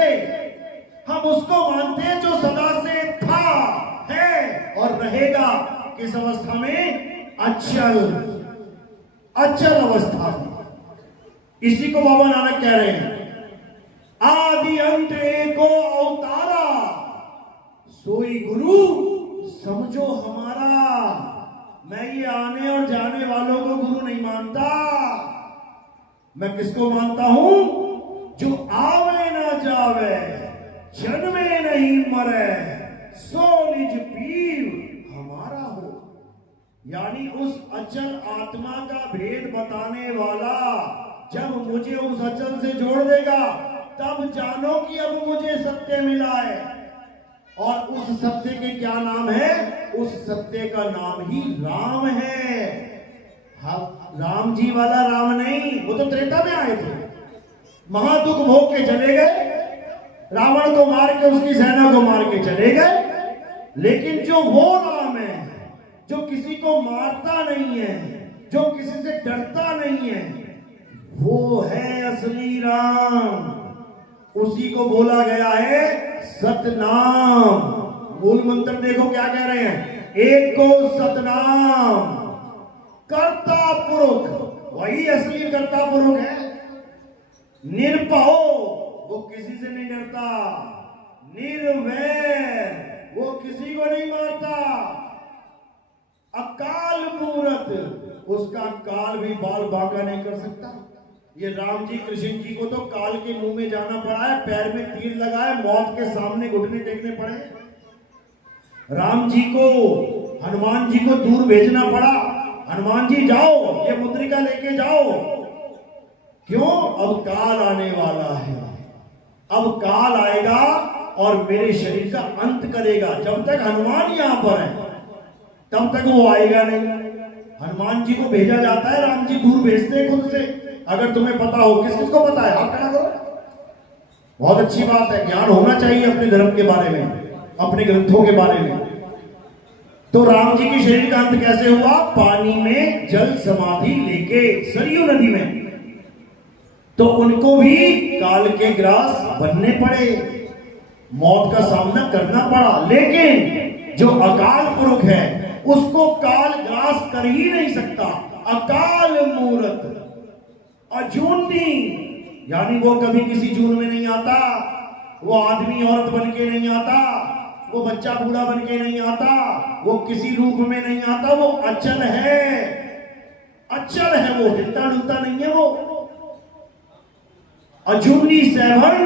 हम उसको मानते हैं जो सदा से था, है और रहेगा। किस अवस्था में? अचल अवस्था में। इसी को बाबा नानक कह रहे हैं, आदि अंत एको अवतारा, सोई गुरु समझो हमारा। मैं ये आने और जाने वालों को गुरु नहीं मानता, मैं किसको मानता हूं? जो आवे ना जावे जन्मे नहीं मरे, सो निज पीव हमारा हो। यानी उस अचल आत्मा का भेद बताने वाला जब मुझे उस अचल से जोड़ देगा, तब जानो कि अब मुझे सत्य मिला है। और उस सत्य के क्या नाम है? उस सत्य का नाम ही राम है। राम जी वाला राम नहीं, वो तो त्रेता में आए थे, महादुख भोग के चले गए, रावण को मार के उसकी सेना को मार के चले गए। लेकिन जो वो राम है जो किसी को मारता नहीं है, जो किसी से डरता नहीं है, वो है असली राम। उसी को बोला गया है सतनाम। मूल मंत्र देखो क्या कह रहे हैं, एक को सतनाम, कर्ता पुरुष, वही असली कर्ता पुरुष है। निर्भय, वो किसी से नहीं डरता। निर्वैर, वो किसी को नहीं मारता। अकाल मूरत, उसका काल भी बाल बांका नहीं कर सकता। ये राम जी कृष्ण जी को तो काल के मुंह में जाना पड़ा है, पैर में तीर लगाए, मौत के सामने घुटने टेकने पड़े। राम जी को, हनुमान जी को दूर भेजना पड़ा, हनुमान जी जाओ, ये मुद्रिका लेके जाओ। क्यों? अब काल आने वाला है, अब काल आएगा और मेरे शरीर का अंत करेगा। जब तक हनुमान यहां पर है तब तक वो आएगा नहीं। हनुमान जी को भेजा जाता है, राम जी दूर भेजते हैं खुद से। अगर तुम्हें पता हो, किस किस को पता है? आप खड़ा करो। बहुत अच्छी बात है, ज्ञान होना चाहिए अपने धर्म के बारे में, अपने ग्रंथों के बारे में। तो राम जी के शरीर का अंत कैसे हुआ? पानी में जल समाधि लेके सरयू नदी में। तो उनको भी काल के ग्रास बनने पड़े। मौत का सामना करना पड़ा, लेकिन जो अकाल पुरुष है उसको काल ग्रास कर ही नहीं सकता। अकाल मूर्त अजूनी, यानी वो कभी किसी जून में नहीं आता, वो आदमी औरत बन के नहीं आता, वो बच्चा बूढ़ा बन के नहीं आता, वो किसी रूप में नहीं आता, वो अचल है, अचल है, वो हिलता डुलता नहीं है। वो अजूनी सेवन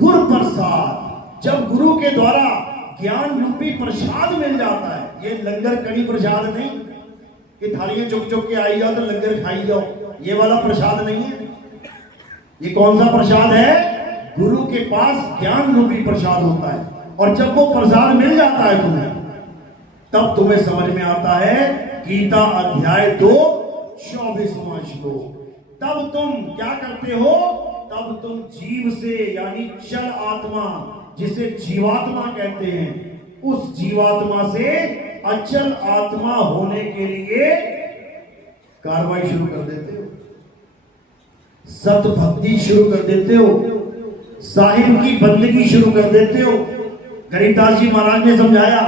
गुरु प्रसाद, जब गुरु के द्वारा ज्ञान रूपी प्रसाद मिल जाता है, ये लंगर कड़ी प्रसाद नहीं कि थालियां चुक चुक के आई जाओ तो लंगर खाई जाओ, ये वाला प्रसाद नहीं है। ये कौन सा प्रसाद है? गुरु के पास ज्ञान रूपी प्रसाद होता है, और जब वो प्रसाद मिल जाता है तुम्हें, तब तुम्हें समझ में आता है गीता अध्याय 2 24वां श्लोक। तब तुम क्या करते हो? तब तुम जीव से, यानी चल आत्मा जिसे जीवात्मा कहते हैं, उस जीवात्मा से अचल आत्मा होने के लिए कार्रवाई शुरू कर देते हो, सत भक्ति शुरू कर देते हो, साहिब की बंदगी शुरू कर देते हो। गरीबदास जी महाराज ने समझाया,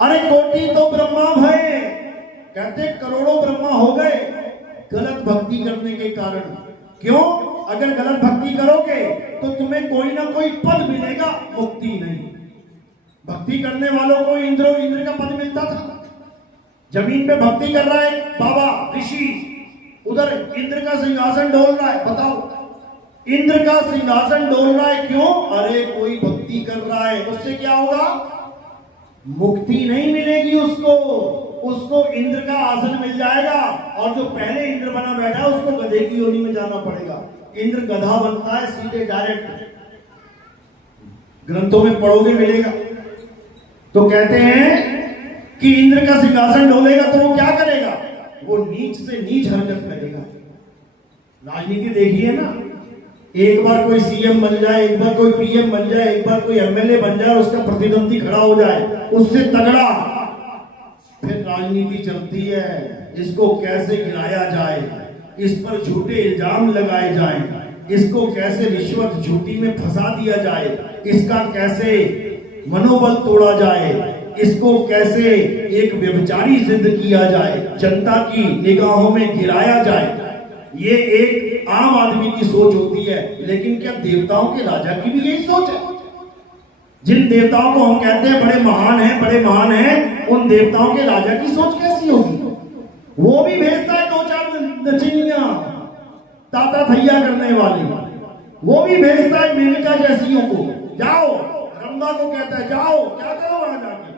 अरे कोटि तो ब्रह्मा भय, कहते करोड़ों ब्रह्मा हो गए गलत भक्ति करने के कारण। क्यों? अगर गलत भक्ति करोगे तो तुम्हें कोई ना कोई पद मिलेगा, मुक्ति नहीं। भक्ति करने वालों को इंद्र का पद मिलता था। जमीन पे भक्ति कर रहा है बाबा ऋषि, उधर इंद्र का सिंहासन डोल रहा है। बताओ, इंद्र का सिंहासन डोल रहा है, क्यों? अरे कोई भक्ति कर रहा है, उससे क्या होगा? मुक्ति नहीं मिलेगी उसको इंद्र का आसन मिल जाएगा, और जो पहले इंद्र बना बैठा उसको गधे की योनि में जाना पड़ेगा। इंद्र गधा बनता है सीधे डायरेक्ट, ग्रंथों में पढ़ोगे मिलेगा। तो कहते हैं कि इंद्र का सिंहासन डोलेगा तो वो क्या करेगा? वो नीच से नीच हरकत करेगा। राजनीति देखिए ना, एक बार कोई सीएम बन जाए, एक बार कोई पीएम बन जाए, एक बार कोई एमएलए बन जाए, उसका प्रतिद्वंदी खड़ा हो जाए उससे तगड़ा, फिर राजनीति चलती है। इसको कैसे गिराया जाए, इस पर झूठे इल्जाम लगाए जाएं, इसको कैसे रिश्वत झूठी में फंसा दिया जाए, इसका कैसे मनोबल तोड़ा जाए, इसको कैसे एक व्यभिचारी सिद्ध किया जाए, जनता की निगाहों में गिराया जाए। ये एक आम आदमी की सोच होती है, लेकिन क्या देवताओं के राजा की भी यही सोच है? जिन देवताओं को हम कहते हैं बड़े महान हैं, उन देवताओं के राजा की सोच कैसी होगी? वो भी भेजता है 2-4 नचनियां, ताता थैया करने वाली, वो भी भेजता है मेनका जैसियों को, जाओ। रंबा को कहता है जाओ, क्या करो वहां जाके?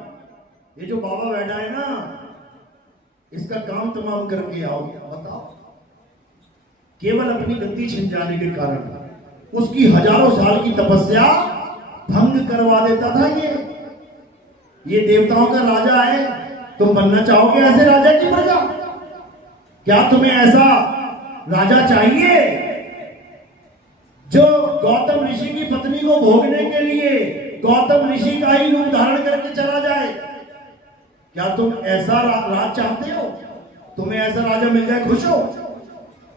ये जो बाबा बैठा है ना, इसका काम तमाम करके आओ। बताओ, केवल अपनी गद्दी छिन जाने के कारण उसकी हजारों साल की तपस्या भंग करवा देता था। ये देवताओं का राजा है, तुम बनना चाहोगे ऐसे राजा की प्रजा? क्या तुम्हें ऐसा राजा चाहिए जो गौतम ऋषि की पत्नी को भोगने के लिए गौतम ऋषि का ही रूप धारण करके चला जाए? क्या तुम ऐसा राज चाहते हो? तुम्हें ऐसा राजा मिल जाए खुश हो?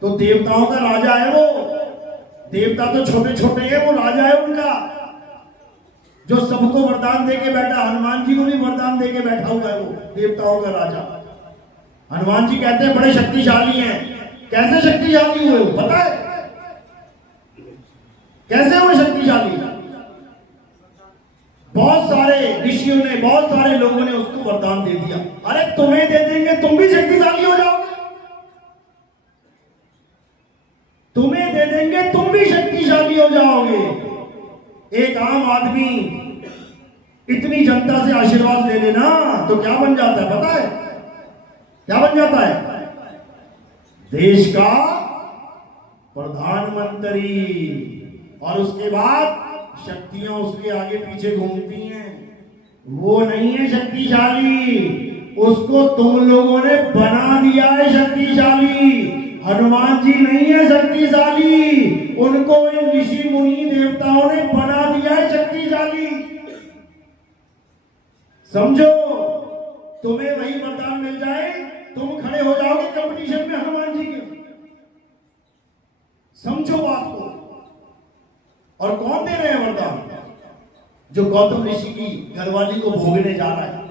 तो देवताओं का राजा है वो। देवता तो छोटे छोटे हैं, वो राजा है उनका, जो सबको वरदान देके बैठा। हनुमान जी को भी वरदान देके बैठा हुआ है वो देवताओं का राजा। हनुमान जी कहते हैं बड़े शक्तिशाली हैं। कैसे शक्तिशाली हुए पता है? कैसे हुए शक्तिशाली? बहुत सारे ऋषियों ने, बहुत सारे लोगों ने उसको वरदान दे दिया। अरे तुम्हें दे देंगे, तुम भी शक्तिशाली हो जाओगे। तुम्हें दे देंगे, तुम भी शक्तिशाली हो जाओगे। एक आम आदमी इतनी जनता से आशीर्वाद ले लेना तो क्या बन जाता है पता है? क्या बन जाता है? देश का प्रधानमंत्री। और उसके बाद शक्तियां उसके आगे पीछे घूमती हैं। वो नहीं है शक्तिशाली, उसको तुम लोगों ने बना दिया है शक्तिशाली। हनुमान जी नहीं है शक्तिशाली, उनको इन ऋषि मुनि देवताओं ने बना दिया है शक्तिशाली। समझो, तुम्हें वही वरदान मिल जाए, तुम खड़े हो जाओगे कंपटीशन में हनुमान जी के। समझो बात को। और कौन दे रहे हैं वरदान? जो गौतम ऋषि की घरवाली को भोगने जा रहा है।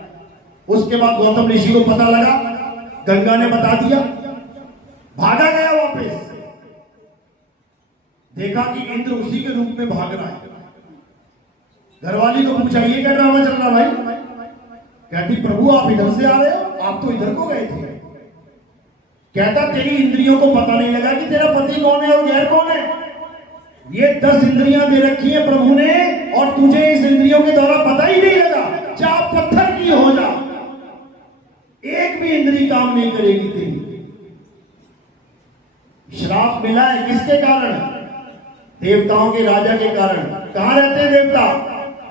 उसके बाद गौतम ऋषि को पता लगा, गंगा ने बता दिया, भागा गया वापस। देखा कि इंद्र उसी के रूप में भाग रहा है। घरवाली को पूछा, ये क्या ड्रामा चल रहा भाई? कहती, प्रभु आप इधर से आ रहे हो, आप तो इधर को गए थे। कहता, तेरी इंद्रियों को पता नहीं लगा कि तेरा पति कौन है और गैर कौन है। ये 10 इंद्रियां दे रखी है प्रभु ने, और तुझे इस इंद्रियों के द्वारा पता ही नहीं लगा। चाहे पत्थर की हो जा, एक भी इंद्री काम नहीं करेगी तेरी। श्राप मिला है किसके कारण? देवताओं के राजा के कारण। कहां रहते हैं देवता?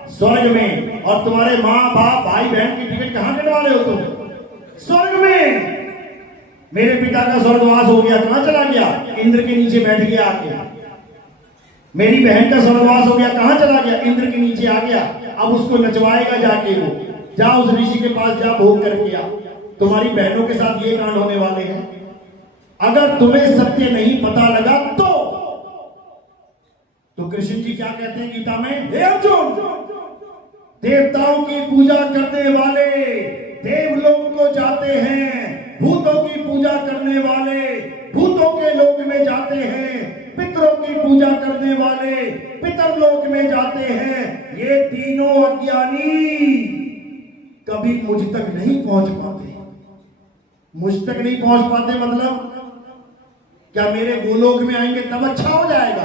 स्वर्ग में। और तुम्हारे माँ बाप भाई बहन की टिकट कहां कटवा रहे हो तुम? स्वर्ग में। मेरे पिता का स्वर्गवास हो गया, कहां चला गया? इंद्र के नीचे बैठ गया आके। मेरी बहन का स्वर्गवास हो गया, कहां चला गया? इंद्र के नीचे आ गया। अब उसको नचवाएगा जाके वो। जा उस ऋषि के पास जा, भोग करके आ। तुम्हारी बहनों के साथ ये कांड होने वाले हैं। अगर तुम्हें सत्य नहीं पता लगा तो कृष्ण जी क्या कहते हैं गीता में? हे अर्जुन, देवताओं की पूजा करने वाले देवलोक को जाते हैं, भूतों की पूजा करने वाले भूतों के लोक में जाते हैं, पितरों की पूजा करने वाले पितरलोक में जाते हैं। ये तीनों अज्ञानी कभी मुझ तक नहीं पहुंच पाते। मुझ तक नहीं पहुंच पाते मतलब क्या मेरे गोलोक में आएंगे तब अच्छा हो जाएगा?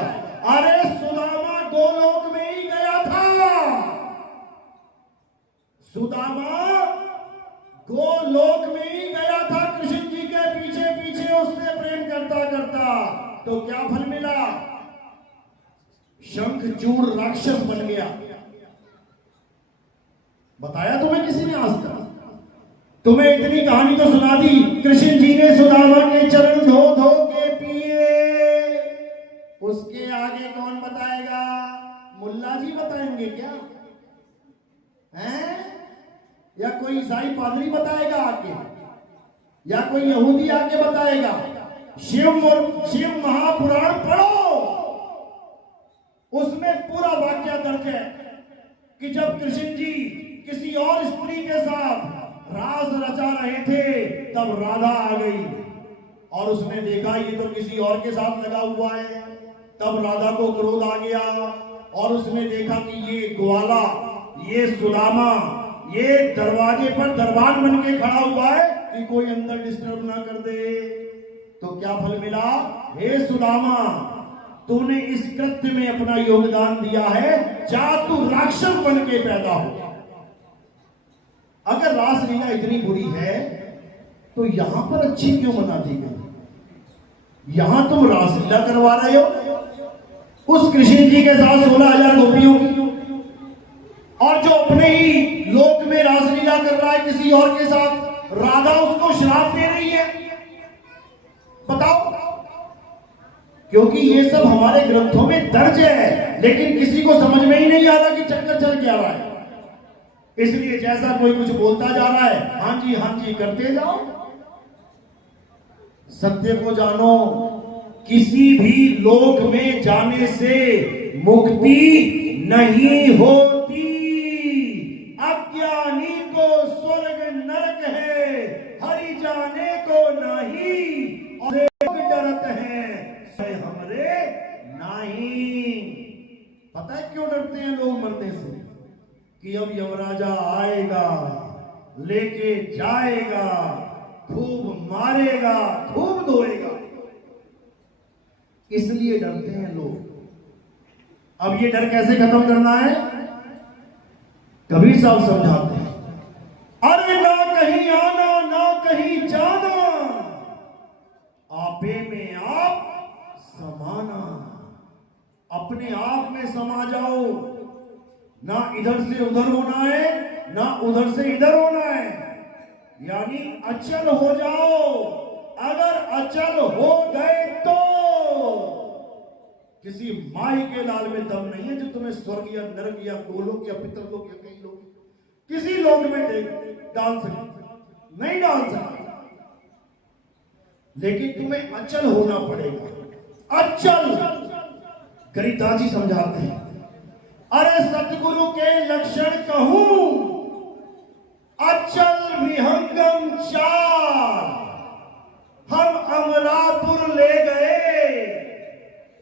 अरे सुदामा गोलोक में ही गया था। सुदामा गोलोक में ही गया था, कृष्ण जी के पीछे पीछे उससे प्रेम करता करता। तो क्या फल मिला? शंखचूड़ राक्षस बन गया। बताया तुम्हें किसी ने आज तक? तुम्हें इतनी कहानी तो सुना दी। कृष्ण जी ने सुदामा के चरण धो धो के पिए। उसके आगे कौन बताएगा? मुल्ला जी बताएंगे क्या? हैं? या कोई ईसाई पादरी बताएगा आके? या कोई यहूदी आके बताएगा? शिव महापुराण पढ़ो, उसमें पूरा वाक्य दर्ज है कि जब कृष्ण जी किसी और स्त्री के साथ रास रचा रहे थे तब राधा आ गई और उसने देखा ये तो किसी और के साथ लगा हुआ है। तब राधा को क्रोध आ गया और उसने देखा कि ये ग्वाला, ये सुदामा, ये दरवाजे पर दरबान बन के खड़ा हुआ है कि कोई अंदर डिस्टर्ब ना कर दे। तो क्या फल मिला? हे सुदामा, तूने इस कृत्य में अपना योगदान दिया है, जा तू राक्षस बन के पैदा हो। अगर रासलीला इतनी बुरी है तो यहां पर अच्छी क्यों मना दी गई? यहां तुम रासलीला करवा रहे हो उस कृष्ण जी के साथ 16,000 गोपियों की, और जो अपने ही लोक में रासलीला कर रहा है किसी और के साथ, राधा उसको श्राप दे रही है। बताओ, क्योंकि ये सब हमारे ग्रंथों में दर्ज है, लेकिन किसी को समझ में ही नहीं आ रहा कि चक्कर चल क्या रहा है। इसलिए जैसा कोई कुछ बोलता जा रहा है, हाँ जी करते जाओ। सत्य को जानो, किसी भी लोक में जाने से मुक्ति नहीं होती। अज्ञानी को स्वर्ग नरक है, हरि जाने को नहीं, और डरत है हमरे नहीं। पता है क्यों डरते हैं लोग मरने से? कि अब यमराजा आएगा, लेके जाएगा, खूब मारेगा, खूब धोएगा, इसलिए डरते हैं लोग। अब ये डर कैसे खत्म करना है? कबीर साहब समझाते हैं, अरे ना कहीं आना ना कहीं जाना, आपे में आप समाना। अपने आप में समा जाओ, ना इधर से उधर होना है, ना उधर से इधर होना है, यानी अचल हो जाओ। अगर अचल हो गए तो किसी माई के लाल में दम नहीं है जो तुम्हें स्वर्ग या नरक या गोलोक या पितरलोक या कई लोग किसी लोक में डाल सके, नहीं डाल सकते। लेकिन तुम्हें अचल होना पड़ेगा। अचल, गरीबदास जी समझाते हैं, अरे सतगुरु के लक्षण कहूं, अचल विहंगम चार, हम अमरापुर ले गए,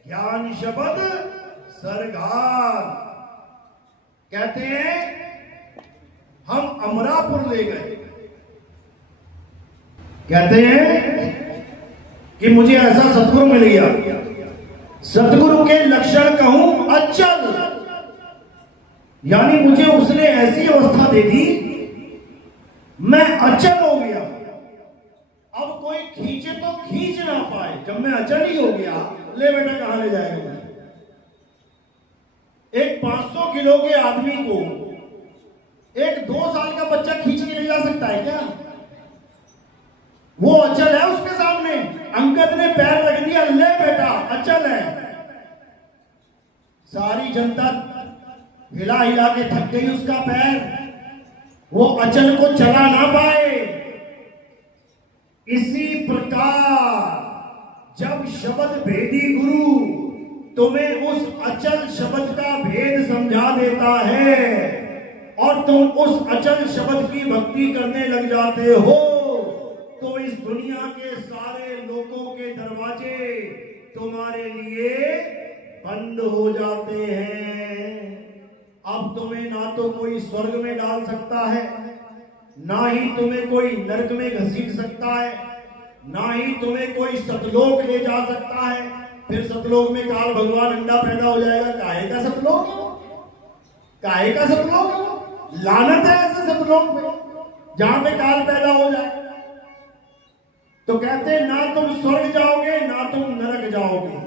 ज्ञान शब्द सरगार। कहते हैं हम अमरापुर ले गए, कहते हैं कि मुझे ऐसा सतगुरु मिल गया। सतगुरु के लक्षण कहूं अचल, यानी मुझे उसने ऐसी अवस्था दे दी, मैं अचल हो गया। अब कोई खींचे तो खींच ना पाए। जब मैं अचल ही हो गया, ले बेटा कहां ले जाएगा। एक 500 किलो के आदमी को एक 2 साल का बच्चा खींच के ले जा सकता है क्या? वो अचल है उसके सामने। अंगद ने पैर रख दिया, ले बेटा अचल है। सारी जनता हिला हिला के थक गई उसका पैर, वो अचल को चला ना पाए। इसी प्रकार जब शब्द भेदी गुरु तुम्हें उस अचल शब्द का भेद समझा देता है और तुम उस अचल शब्द की भक्ति करने लग जाते हो, तो इस दुनिया के सारे लोगों के दरवाजे तुम्हारे लिए बंद हो जाते हैं। अब तुम्हें ना तो कोई स्वर्ग में डाल सकता है, ना ही तुम्हें कोई नरक में घसीट सकता है, ना ही तुम्हें कोई सतलोक ले जा सकता है। फिर सतलोक में काल भगवान अंडा पैदा हो जाएगा। काहे का सतलोक? काहे का सतलोक? लानत है ऐसे सतलोक में जहां पे काल पैदा हो जाए। तो कहते हैं ना तुम स्वर्ग जाओगे, ना तुम नरक जाओगे,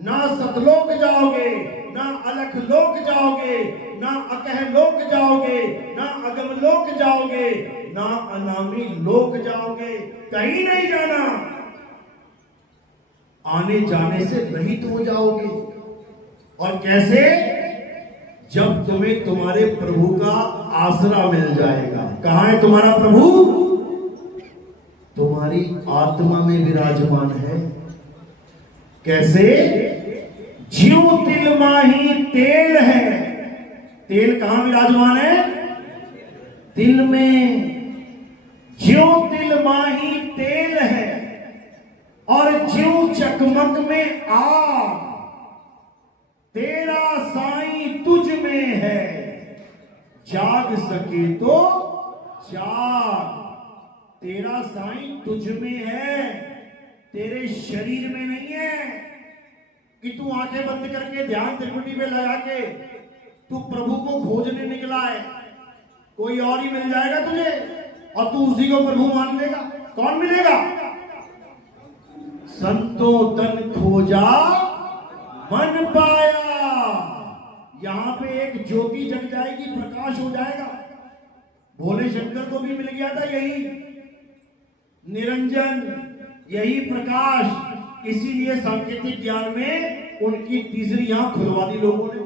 ना सतलोक जाओगे, ना अलख लोक जाओगे, ना अकह लोक जाओगे, ना अगम लोक जाओगे, ना अनामी लोक जाओगे। कहीं नहीं जाना। आने जाने से रहित हो जाओगे। और कैसे? जब तुम्हें तुम्हारे प्रभु का आसरा मिल जाएगा। कहां है तुम्हारा प्रभु? तुम्हारी आत्मा में विराजमान है। कैसे? ज्यों तिल माही तेल है। तेल कहां विराजमान है? तिल में। ज्यों तिल माही तेल है और ज्यों चकमक में आग, तेरा साईं तुझ में है, जाग सके तो जाग। तेरा साईं तुझ में है, तेरे शरीर में नहीं है कि तू आंखें बंद करके ध्यान त्रिकुटी पे लगा के तू प्रभु को खोजने निकला है। कोई और ही मिल जाएगा तुझे और तू उसी को प्रभु मान लेगा। कौन मिलेगा? संतो तन खोजा मन पाया। यहां पे एक ज्योति जग जाएगी, प्रकाश हो जाएगा। भोले शंकर को भी मिल गया था यही निरंजन, यही प्रकाश। इसीलिए सांकेतिक ज्ञान में उनकी तीसरी आंख खुलवा दी लोगों ने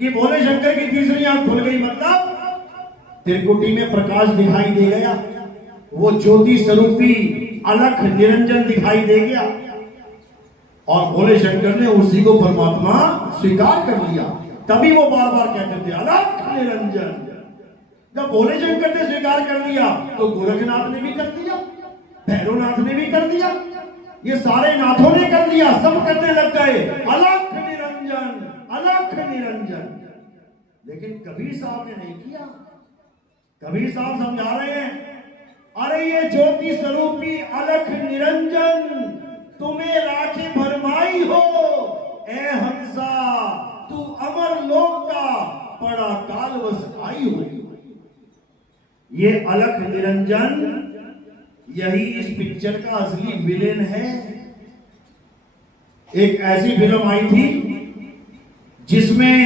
कि भोले शंकर की तीसरी आंख खुल गई, मतलब त्रिकुटी में प्रकाश दिखाई दे गया। वो ज्योति स्वरूपी अलख निरंजन दिखाई दे गया और भोले शंकर ने उसी को परमात्मा स्वीकार कर लिया। तभी वो बार बार कहते थे अलख निरंजन। जब भोले शंकर ने स्वीकार कर लिया तो गोरखनाथ ने भी कर दिया, भैरवनाथ ने भी कर दिया, ये सारे नाथों ने कर दिया। सब करने लग गए अलख निरंजन, अलख निरंजन। लेकिन कबीर साहब ने नहीं किया। कबीर साहब समझा रहे हैं, अरे ये ज्योति स्वरूपी अलख निरंजन तुम्हें राखी भरमाई हो। ए हंसा तू अमर लोक का बड़ा कालवश आई हो। ये अलख निरंजन यही इस पिक्चर का असली विलेन है। एक ऐसी फिल्म आई थी जिसमें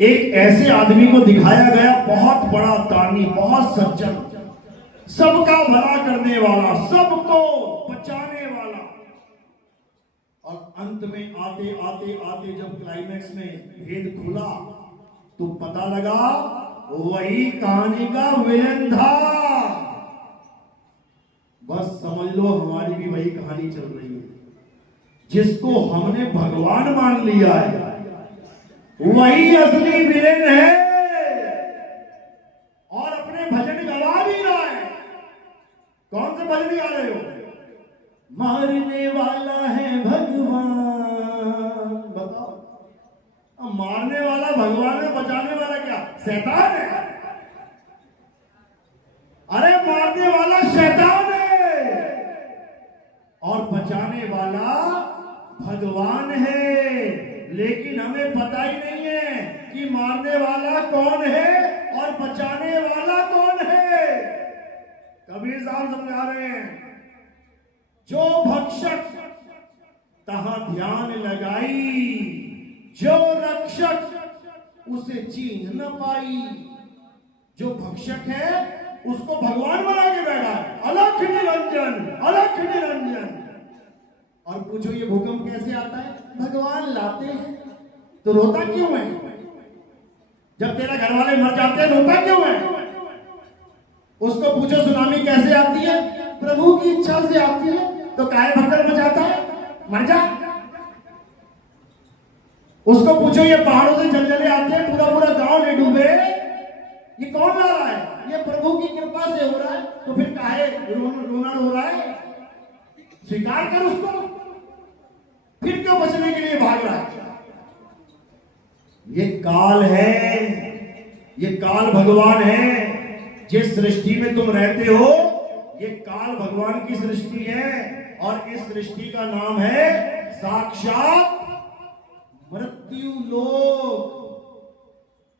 एक ऐसे आदमी को दिखाया गया, बहुत बड़ा दानी, बहुत सज्जन, सबका भला करने वाला, सबको बचाने वाला। और अंत में आते आते आते जब क्लाइमेक्स में भेद खुला तो पता लगा वही कहानी का विलेन था। बस समझ लो हमारी भी वही कहानी चल रही है। जिसको हमने भगवान मान लिया है वही असली विलेन है और अपने भजन गवा भी रहा है। कौन से भजन गा रहे हो? मारने वाला है भगवान। बताओ, अब मारने वाला भगवान है, बचाने वाला क्या शैतान है? अरे मारने वाला शैतान है और बचाने वाला भगवान है। लेकिन हमें पता ही नहीं है कि मारने वाला कौन है और बचाने वाला कौन है। कबीर साहब समझा रहे हैं, जो भक्षक तहां ध्यान लगाई, जो रक्षक उसे चीन न पाई। जो भक्षक है उसको भगवान बना के बैठा है, अलख निरंजन, अलख निरंजन। और पूछो ये भूकंप कैसे आता है? भगवान लाते हैं। तो रोता क्यों है? जब तेरा घर वाले मर जाते हैं रोता क्यों है? उसको पूछो सुनामी कैसे आती है? प्रभु की इच्छा से आती है। तो काहे भगदड़ मचाता है? मर जा। उसको पूछो ये पहाड़ों से जलजले आते हैं, पूरा पूरा गांव नहीं डूबे, ये कौन ला रहा है? ये प्रभु की कृपा से हो रहा है। तो फिर काहे रोना रो रहा है? स्वीकार कर उसको। फिर क्यों बचने के लिए भाग रहा है? ये काल है, ये काल भगवान है। जिस सृष्टि में तुम रहते हो ये काल भगवान की सृष्टि है और इस सृष्टि का नाम है साक्षात मृत्यु लोक।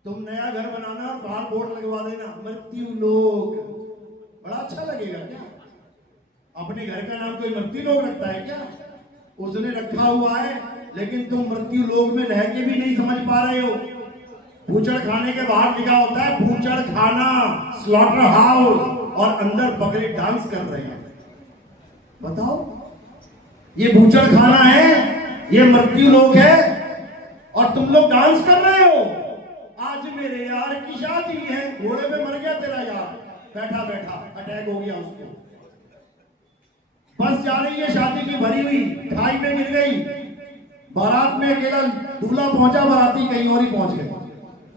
तुम नया घर बनाना और बाहर बोर्ड लगवा देना मृत्यु लोक, बड़ा अच्छा लगेगा क्या? अपने घर का नाम कोई मृत्यु लोक रखता है क्या? उसने रखा हुआ है, लेकिन तुम मृत्यु लोक में रह के भी नहीं समझ पा रहे हो। भूचड़ खाने के बाहर लिखा होता है भूचड़ खाना, स्लॉटर हाउस, और अंदर बकरे डांस कर रहे हैं। बताओ, ये भूचड़ खाना है, ये मृत्यु लोक है और तुम लोग डांस कर रहे हो। आज मेरे यार की शादी है, घोड़े पे मर गया तेरा यार, बैठा बैठा अटैक हो गया उसको। बस जा रही है शादी की भरी हुई, खाई में गिर गई, बारात में अकेला दूल्हा पहुंचा, बाराती कहीं और ही पहुंच गए।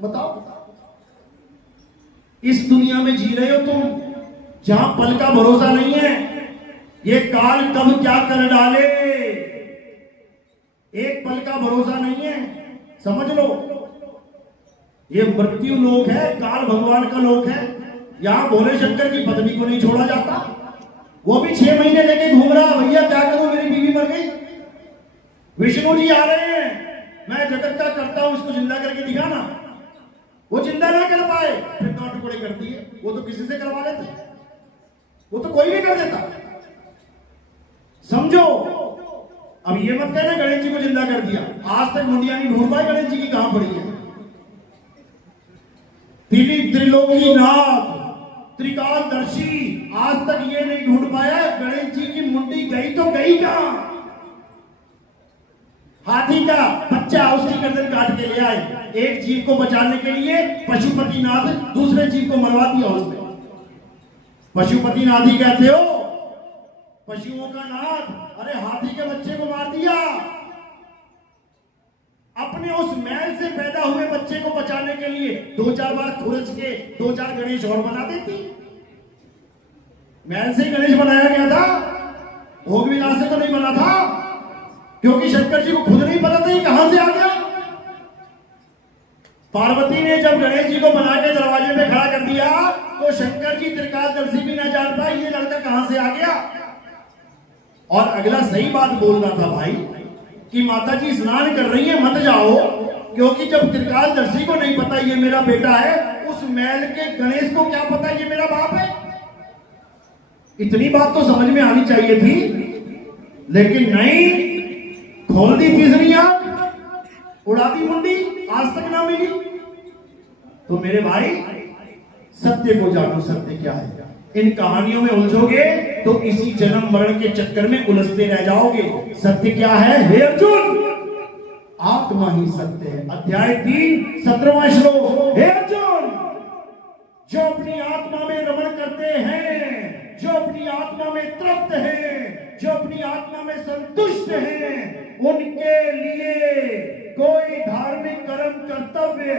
बताओ, इस दुनिया में जी रहे हो तुम जहां पल का भरोसा नहीं है। ये काल कब क्या कर डाले, एक पल का भरोसा नहीं है, समझ लो। ये मृत्यु लोक है, काल भगवान का लोक है। यहां भोले शंकर की पत्नी को नहीं छोड़ा जाता, वो भी 6 महीने लेके घूम रहा, भैया क्या करूं मेरी बीवी मर गई। विष्णु जी आ रहे हैं, मैं जगत का करता हूं, इसको जिंदा करके दिखाना। वो जिंदा ना कर पाए, फिर 9 टुकड़े कर दिए। वो तो किसी से करवा लेते, वो तो कोई भी कर देता। समझो, अब ये मत कहना गणेश जी को जिंदा कर दिया। आज तक मुंडिया नहीं ढूंढ पाए गणेश जी की कहां पड़ी है। त्रिलोकी नाथ, त्रिकालदर्शी, आज तक ये नहीं ढूंढ पाया गणेश जी की मुंडी गई तो गई कहां। हाथी का बच्चा उसकी गर्दन काट के ले आए, एक जीव को बचाने के लिए पशुपतिनाथ दूसरे जीव को मरवा दिया उसने। पशुपतिनाथ ही कहते हो, पशुओं का नाथ। अरे हाथी के बच्चे को मार दिया। अपने उस मैल से पैदा हुए बच्चे को बचाने के लिए 2-4 बार खुरच के 2-4 गणेश और बना देती। मैल से गणेश बनाया गया था, भोग विलास से तो नहीं बना था, क्योंकि शंकर जी को खुद नहीं पता था कहां से आ गया। पार्वती ने जब गणेश जी को बना के दरवाजे पे खड़ा कर दिया तो शंकर जी त्रिकालदर्शी भी ना जान पाए ये लड़का कहां से आ गया। और अगला सही बात बोल रहा था भाई कि माता जी स्नान कर रही है, मत जाओ, क्योंकि जब त्रिकालदर्शी को नहीं पता ये मेरा बेटा है, उस मैल के गणेश को क्या पता ये मेरा बाप है। इतनी बात तो समझ में आनी चाहिए थी, लेकिन नहीं, खोल दी तीसरी आंख, उड़ा दी मुंडी, आज तक ना मिली। तो मेरे भाई सत्य को जानो, सत्य क्या है। इन कहानियों में उलझोगे तो इसी जन्म मरण के चक्कर में उलझते रह जाओगे। सत्य क्या है हे अर्जुन? आत्मा ही सत्य है। अध्याय 3 17वां श्लोक। हे अर्जुन, जो अपनी आत्मा में रमण करते हैं, जो अपनी आत्मा में तृप्त हैं, जो अपनी आत्मा में संतुष्ट हैं, उनके लिए कोई धार्मिक कर्म कर्तव्य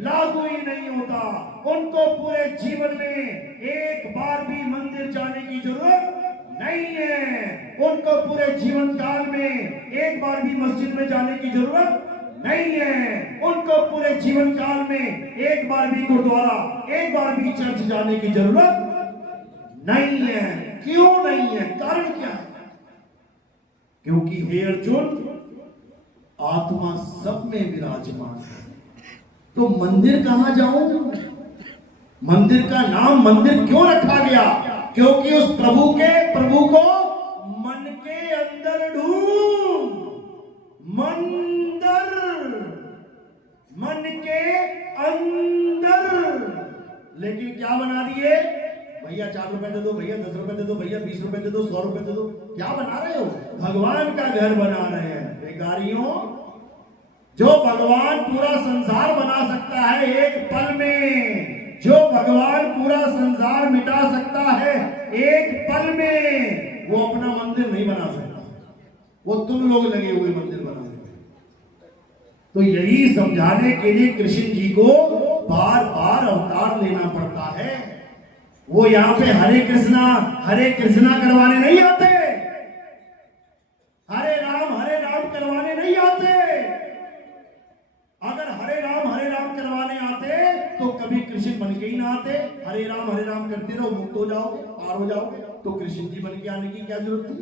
लागू ही नहीं होता। उनको पूरे जीवन में एक बार भी मंदिर जाने की जरूरत नहीं है। उनको पूरे जीवन काल में एक बार भी मस्जिद में जाने की जरूरत नहीं है। उनको पूरे जीवन काल में एक बार भी गुरुद्वारा, एक बार भी चर्च जाने की जरूरत नहीं है। क्यों नहीं है? कारण क्या है? क्योंकि हे अर्जुन, आत्मा सब में विराजमान है। तो मंदिर कहां जाऊं? मंदिर का नाम मंदिर क्यों रखा गया? क्योंकि उस प्रभु को मन के अंदर ढूंढ। मंदिर मन के अंदर। लेकिन क्या बना दिए? भैया 4 रुपए दे दो, भैया 10 रुपए दे दो, भैया 20 रुपए दे दो, 100 रुपए दे दो। क्या बना रहे हो? भगवान का घर बना रहे हैं। बेकारियों, जो भगवान पूरा संसार बना सकता है एक पल में, जो भगवान पूरा संसार मिटा सकता है एक पल में, वो अपना मंदिर नहीं बना सकता। वो तुम लोग लगे हुए मंदिर बनाने में। तो यही समझाने के लिए कृष्ण जी को बार बार अवतार लेना पड़ता है। वो यहां पे हरे कृष्णा करवाने नहीं आते, हरे राम करवाने नहीं आते। अगर हरे राम करवाने आते तो कभी कृष्ण बन के ही ना आते। हरे राम करते रहो, मुक्त हो जाओगे, पार हो जाओगे। तो कृष्ण जी बन के आने की क्या जरूरत थी?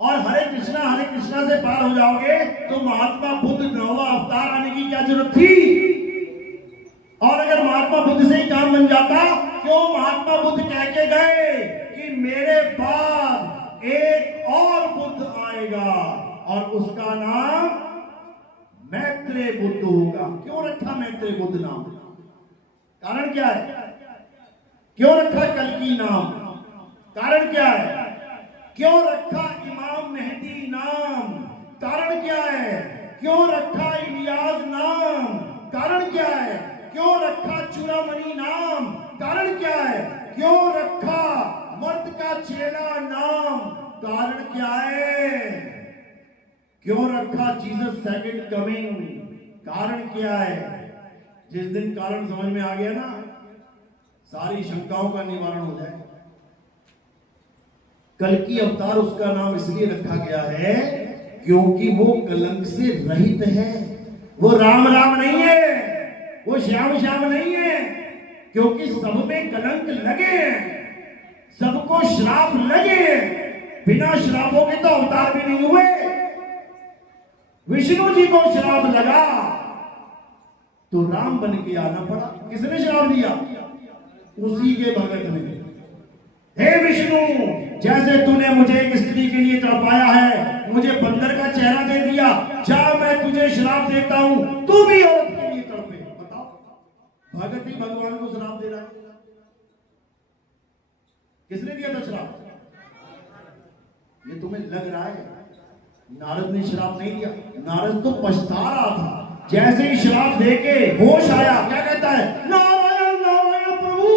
और हरे कृष्णा से पार हो जाओगे तो महात्मा बुद्ध 9वां अवतार आने की क्या जरूरत थी? और अगर महात्मा बुद्ध से ही काम बन जाता, क्यों महात्मा बुद्ध कह के गए कि मेरे बाद एक और बुद्ध आएगा और उसका नाम मैत्रेय बुद्ध होगा? क्यों रखा मैत्रेय बुद्ध नाम? कारण क्या है? क्यों रखा कल्कि नाम? कारण क्या है? क्यों रखा इमाम मेहदी नाम? कारण क्या है? क्यों रखा इलियास नाम? कारण क्या है? क्यों रखा चूड़ामणि नाम? कारण क्या है? क्यों रखा मर्द का चेला नाम? कारण क्या है? क्यों रखा जीसस सेकंड कमिंग? कारण क्या है? जिस दिन कारण समझ में आ गया ना, सारी शंकाओं का निवारण हो जाए। कल्कि अवतार उसका नाम इसलिए रखा गया है क्योंकि वो कलंक से रहित है। वो राम नहीं है, वो श्याम नहीं है। क्योंकि सब में कलंक लगे हैं, सबको श्राप लगे हैं। बिना श्रापों के तो अवतार भी नहीं हुए। विष्णु जी को श्राप लगा तो राम बन के आना पड़ा। किसने श्राप दिया? उसी के भगत ने। हे विष्णु, जैसे तूने मुझे एक स्त्री के लिए तड़पाया है, मुझे बंदर का चेहरा दे दिया, जा मैं तुझे श्राप देता हूं, तू भी औरत के लिए तड़पे। बताओ, भगत ही भगवान को श्राप दे रहा है। किसने दिया था श्राप? ये तुम्हें लग रहा है नारद ने श्राप नहीं दिया। नारद तो पछता रहा था। जैसे ही श्राप देके होश आया, क्या कहता है? नारायण नारायण प्रभु,